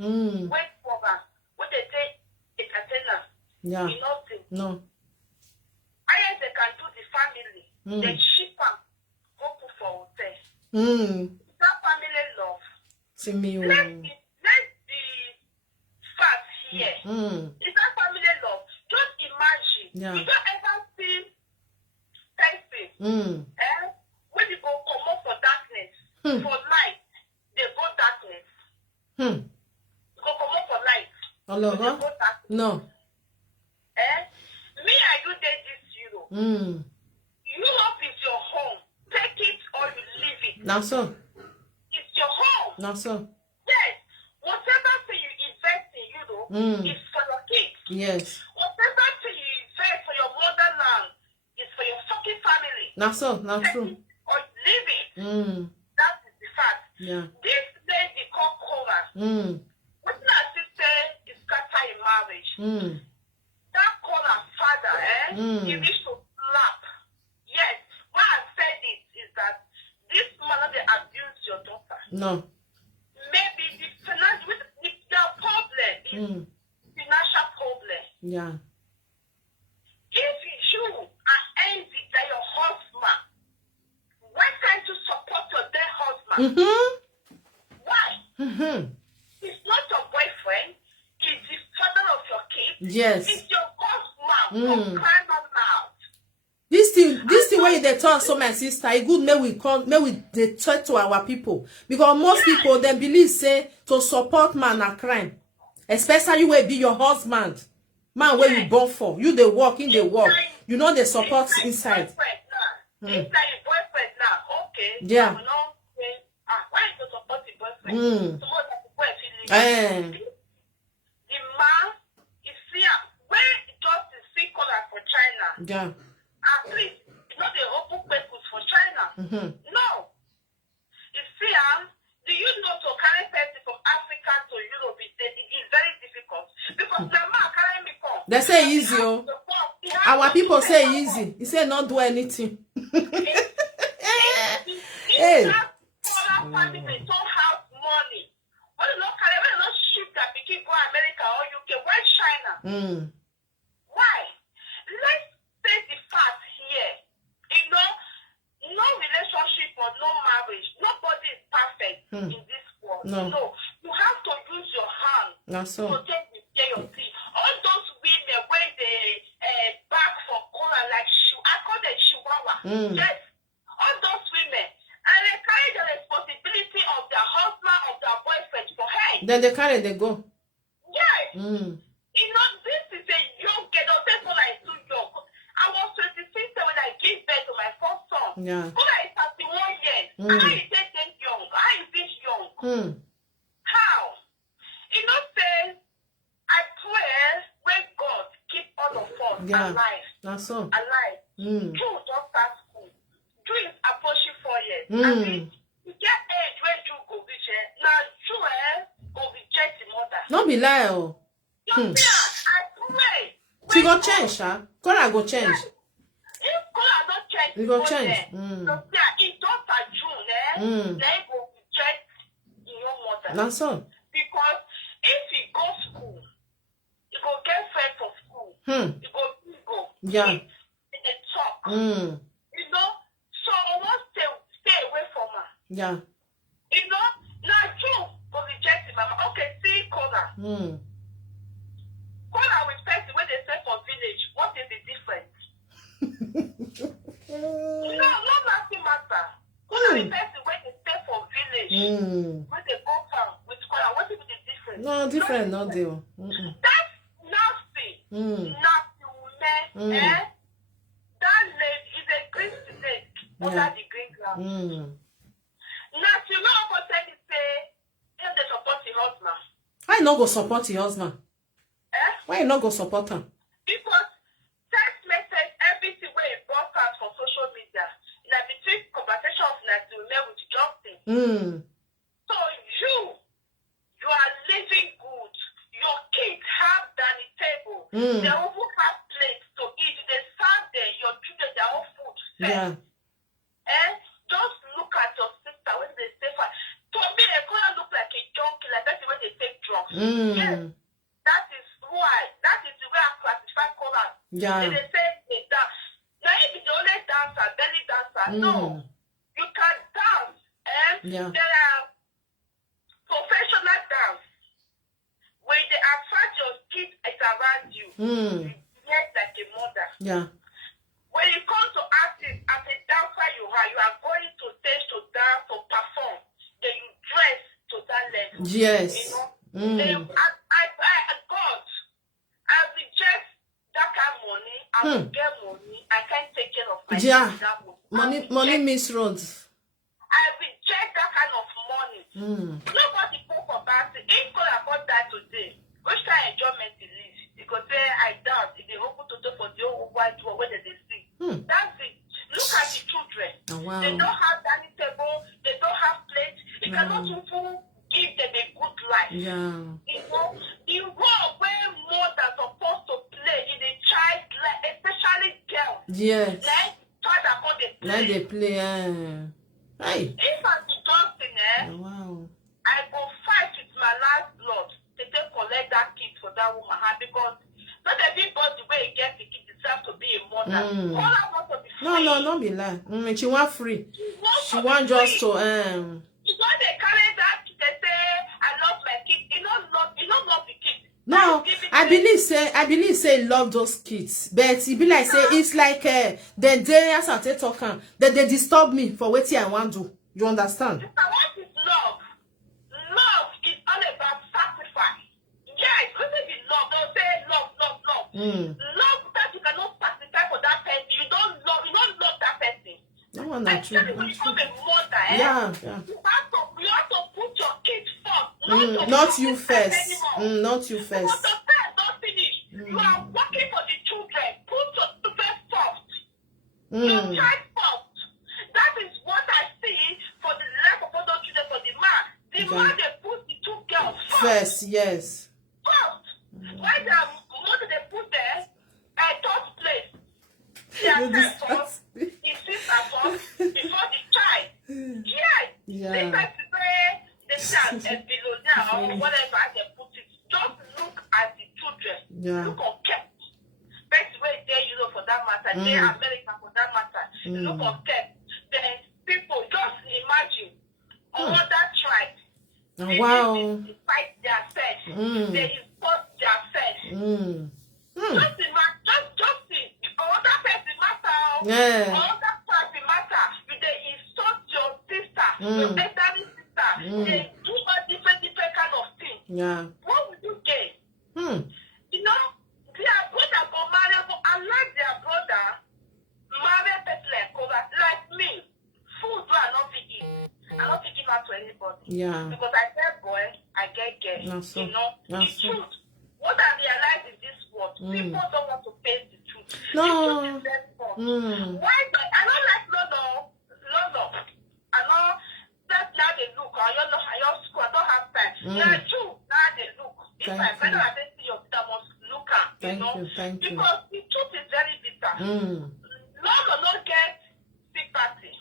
wait for her, when they take entertainer, Yeah. you know thing. No. I guess they can do the family. They ship them, go put for hotel. That family love. See me. Let's be fast here. Is that family love? Just imagine. Yeah. You don't ever see person. When you go come up for darkness, for light, they go darkness. You go come up for light. Hello, they go darkness. No. Me and you did this Europe. Europe is your home. Take it or you leave it. Now so. It's your home. Now so. Yes. Whatever thing you invest in Europe is for your kids. Yes. Whatever thing you invest for your motherland is for your fucking family. Now so. Now Take true. it or leave it. That is the fact. Yeah. This lady called Korra. What my sister is scatter in marriage. That Korra father, he needs to slap. Yes. Why I said it is that this mother they abuse your daughter. No. Maybe the financial their problem is financial problem. Yeah. If you are angry that your husband, why can't you support your dead husband? Why? He's not your boyfriend. He's the father of your kids. Yes. It's your husband from crying out loud. This thing where they talk so my sister, it good may we they talk to our people. Because most people they believe say to support man a crime. Especially where be your husband. Man where you born for. You they walk in the work. You know they support inside. Inside your boyfriend now. Okay. Yeah. You know, why you to support the boyfriend? Tomorrow the boyfriend leave. The man is here. When justice see color for China. Yeah. At least, you know they open papers for China. No. You see, do you know to carry person from Africa to Europe is very difficult? Because the man carry me come. They say easy, oh. Our people say easy. He say not do anything. Hey. Family don't have money. When you not carry, when you not ship that pikin go America or UK, why China? Why? Let's say the fact here. You know, no relationship or no marriage. Nobody is perfect in this world. No. You have to use your hand to take care of things. All those women where they back for color like I call them chihuahua. Yes. All those women. And they carry the responsibility of their husband, of their boyfriend for her. Then they carry, they go. Yes. You know, this is a young girl. Don't say Kola is too young. I was 26 when I gave birth to my first son. Yeah. Kola is 31 years. How is this young? How is this young? How? You know, say, I pray when God keep all of us alive. That's so. Alive. Drew just start school. Drew is approaching 4 years. I mean, you get age when Drew go reach here. Now, Drew go reject the mother. Don't be lie, oh. You see, I pray. She go change, huh? Korra go change. If Korra don't change, He go change. So, if daughter June, they go reject your mother. That's so. Because if he go school, he go get friends for school. He go. Yeah. He dey talk. You know, so I want to stay away from her. Yeah. You know, now June go reject him. Okay, see Korra. Korra with person when they stay for village, what is the difference? No, nothing matter. Korra with person when they stay for village, when they go farm with Korra, what is the difference? No, different, no deal. That's nasty. Nasty woman. That lady is a green snake under the green ground. Nasty, no one can say, if they support the husband. Why you not go support your husband? Why you not go support him? Because text message, everything where it broadcast for social media, like between conversation of Nasty women with Justin. So you are living good. Your kids have dining table. They also have plates to eat. They serve them. Your children their own food. Yeah. Just look at your sister when they stay far. To me, they gonna look like a junkie, like that's when they take drugs. Yes, that is why. That is the way I classify Korra. Yeah. They say they dance. Now, if it's the only dancer, belly dancer, no. You can dance. Yeah. There are professional dance. When they attract your kids around you, you get like a mother. Yeah. When you come to acting as a dancer, you are going to stage to dance to perform. Then you dress to that level. Yes. You know. God, I reject that kind of money. I will get money. I can't take care of myself. Yeah. That money. Money miss roads. I reject that kind of money. Nobody go for bad. If God about that today, which kind of enjoyment he live? Because say I doubt if they open to do for the whole white world where they see. That's it. Look at the children. Oh, wow. They don't have dining table. They don't have plates. You cannot even give them a good life. Yeah. You know, the role where mothers are supposed to play in a child life, especially girls. Yes. Like father call they play. Like they play. Hey. If I'm Johnson, Oh, wow. I go fight with my last blood to take collect that kid for that woman because not everybody where you get the kid deserves to be a mother. Korra wants to be free. No, be lie. She want free. She want just to You know they carry that kid, they say I love my kid. You don't love the kid. No, I believe say love those kids, but it be like say it's like the day as I talking, that they disturb me for what I want to do. You understand? What is love? Love is all about sacrifice. Yes, listen to love. Don't say love. Love that you cannot sacrifice for that person. You don't love that person. That one not true. When you become a mother, Yeah. You have to put your kids first. Not you first. Not you first. Because the first don't finish. You are working for the children. Put your children first. Your child first. That is what I see for the life of other children, for the man. The man, they put the two girls First, yes. First. Why the mother they put there, third place. Their first, his sister first, before the child. Yes. Yeah. They try to say the child is below there or whatever they put it. Just look at the children. Yeah. Look on kept. Best way there, for that matter. There, America for that matter. Look on kept. Then people just imagine another tribe. They fight themselves. They import themselves. Just see. Another person matter. Another person matter. They insult your sister, your elderly sister. They do a different kind of thing. Yeah. What would you gain? You know, their brother go marry, unlike their brother, marry people like Korra, like me. Food do I not fit eat. I don't fit give out to anybody. Yeah. Because I get boy, I get girl. So. You know, the truth. What I realize in this world, people don't want to face the truth. No. The truth is very important. Why? I don't like Lolo. I know that's now they look. I don't school. I don't have time. Now true. Now they look. If I better I don't see your I must look at. Thank you. Because the truth is very bitter. Lolo not get sympathy.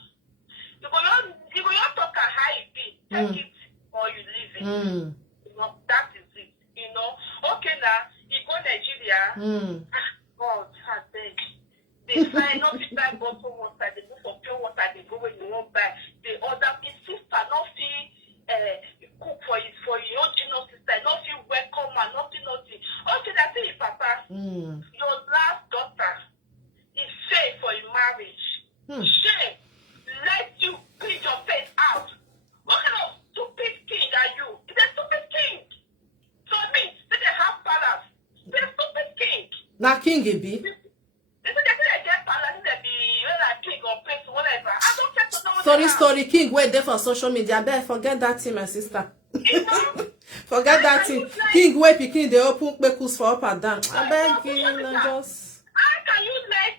You go not talk at how it be. Take it or you leave it. You know, that is it. You know. Okay now, you go Nigeria. God, I beg. They find not fit buy bottle water, they go for pure water, they go when you won't buy. The other his sister not fit cook for your own junior sister, not fit welcome and nothing. Okay, that's it, Papa. Your last daughter is safe for your marriage. Shame. Let you beat your face out. What kind of stupid king are you? It's a stupid king. So me, they have palace. They're stupid king. Now king it be. Story king wait there for social media. I bet forget that thing, my sister. Forget that thing. King wait picking the open pekus for up and down. I beg you, just. How can you let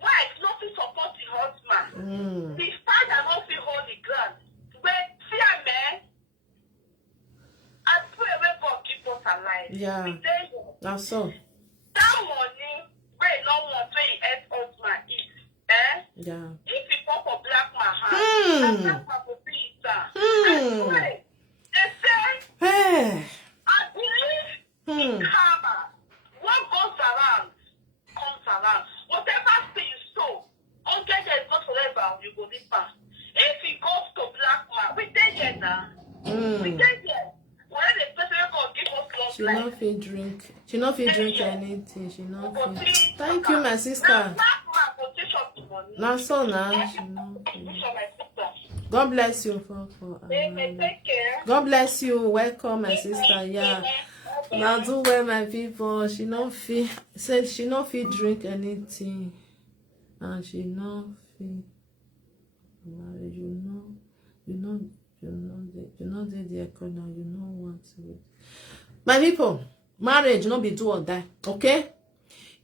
wife not to support the husband? The father not to hold the ground. But fear man, I pray where God keep us alive. Yeah. That's so. That money where no one say earth husband is. Yeah. If you come for black man hand, black man will be it. I swear. They say I believe in karma. What goes around comes around. Whatever thing you sow, 100 years not forever, you go this fast. If it goes to black man, we take it now. We take it. Whenever the person God give us long She life. not fit drink. She not fit drink anything. She not fit. Thank you, my sister. Now so now. God bless you for Take care. God bless you. Welcome, my sister. Yeah. Now do well, my people. She not fit. Said she not fit drink anything, and she not fit marriage. You know the economy. You know what to. My people, marriage not be do or die. Okay.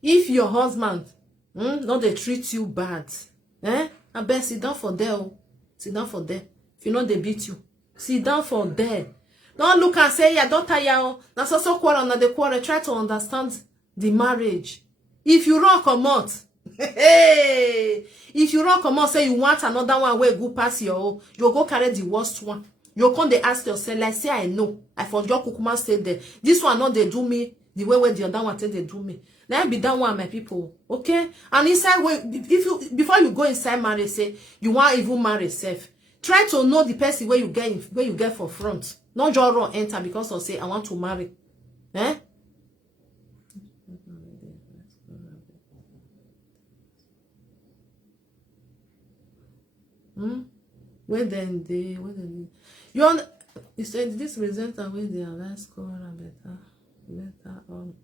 If your husband not they treat you bad, I bet sit down for there. Sit down for there. If you know they beat you, sit down for there. Don't look and say, yeah, don't tire. That's also quarrel, not the quarrel. Try to understand the marriage. If you run come out, hey, if you run come out, say you want another one where go pass your own, you go carry the worst one. You come they ask yourself, like say I know. I forgot Kukuma stay there. This one not they do me the way the other one tell they do me. Now be that one, my people. Okay? And inside if you before you go inside marriage, say you want even marry self. Try to know the person where you get for front. Not just run enter because of say I want to marry. Eh? When then they you said this result and when they are less score better on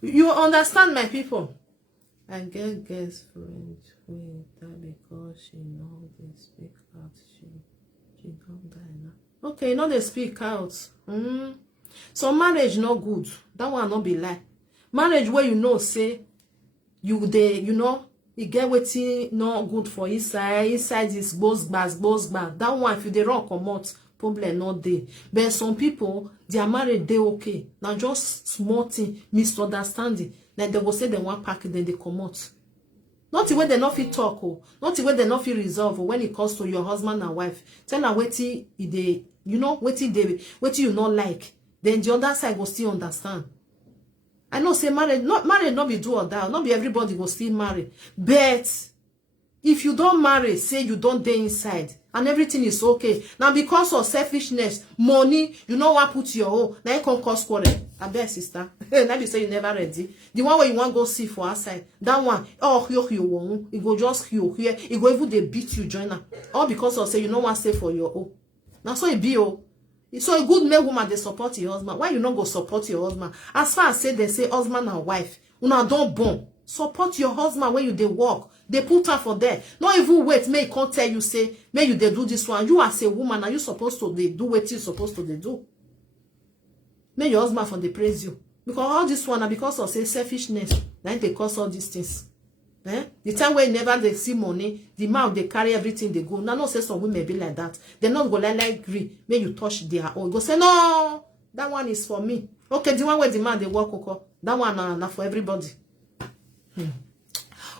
you understand, my people. I get guest friend with that because she know they speak out. She don't die now. Okay, now they speak out. So marriage no good. That one not be lie. Marriage where you know say you know you get wetin not good for inside is both bad. That one if you dey run comot problem not there. But some people their marriage they okay. Now just small thing misunderstanding. Like they will say they want pack then they come out. Not the way they not fit talk, not the way they not fit resolve when it comes to your husband and wife. Tell her wetin they wetin you not like. Then the other side will still understand. I know say marriage not be do or die. Not be everybody will still marry. But if you don't marry, say you don't dey inside and everything is okay. Now because of selfishness, money, you know what put your own. Now you can cause quarrel. I bet sister. Now be say you never ready. The one where you want go see for outside. That one, you won't. It go just here. It go even they beat you joiner. All because of say you know what stay for your own. Now so it be so a good male woman they support your husband. Why you not go support your husband? As far as say they say husband and wife, una don't born. Support your husband when you they work. They put her for there. Not even wait. May can't tell you say, may you they do this one. You as a woman, are you supposed to they do what you supposed to they do? May your husband for they praise you. Because all this one are because of say selfishness. Then they cause all these things. The time where never they see money, the man they carry everything they go. Now no say some women be like that. They not go like agree. May you touch their own. Go say no, that one is for me. Okay, the one where the man they work that one na for everybody.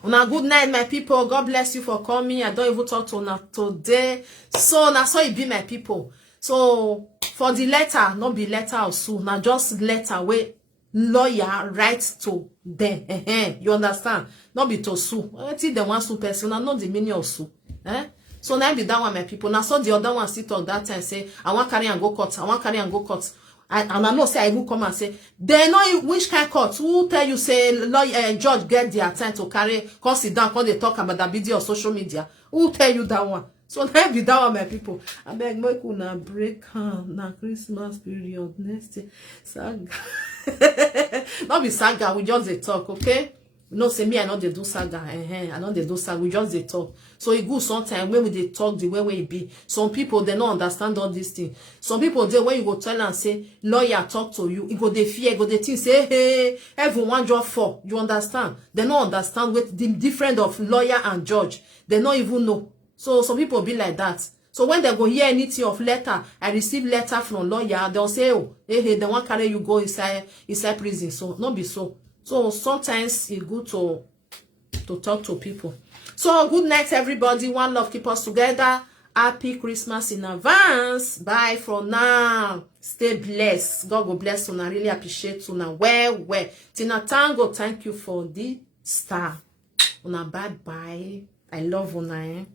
Una good night, my people. God bless you for coming. I don't even talk to una today. So now so it be my people. So for the letter, not be letter or sue. Now just letter where lawyer writes to them. You understand? Not be to sue. I think the one sue person. I know the meaning of sue. So now be that one, my people. Now so the other one sit on that time say, I want carry and go court. I want carry and go court. And I know say I will come and say they know which kind of court who tell you say lawyer judge get their time to carry come sit down when they talk about that video or social media. Who tell you that one? So now be that one, my people. I beg make una break na Christmas period next year saga. Not be saga, we just dey talk, okay? No say me I know they do saga. I know they do saga. We just they talk. So it good sometimes when we they talk the way it be. Some people they don't understand all these things. Some people they when you go tell and say lawyer talk to you, it go they fear, it go they think say hey everyone just for. You understand? They don't understand what the difference of lawyer and judge. They don't even know. So some people be like that. So when they go hear anything of letter, I receive letter from lawyer, they'll say oh hey they want carry you go inside prison. So not be so. So sometimes it's good to talk to people. So good night, everybody. One love, keep us together. Happy Christmas in advance. Bye for now. Stay blessed. God will bless you. I really appreciate you. Well. Tina Tango, thank you for the star. Una bye bye. I love you.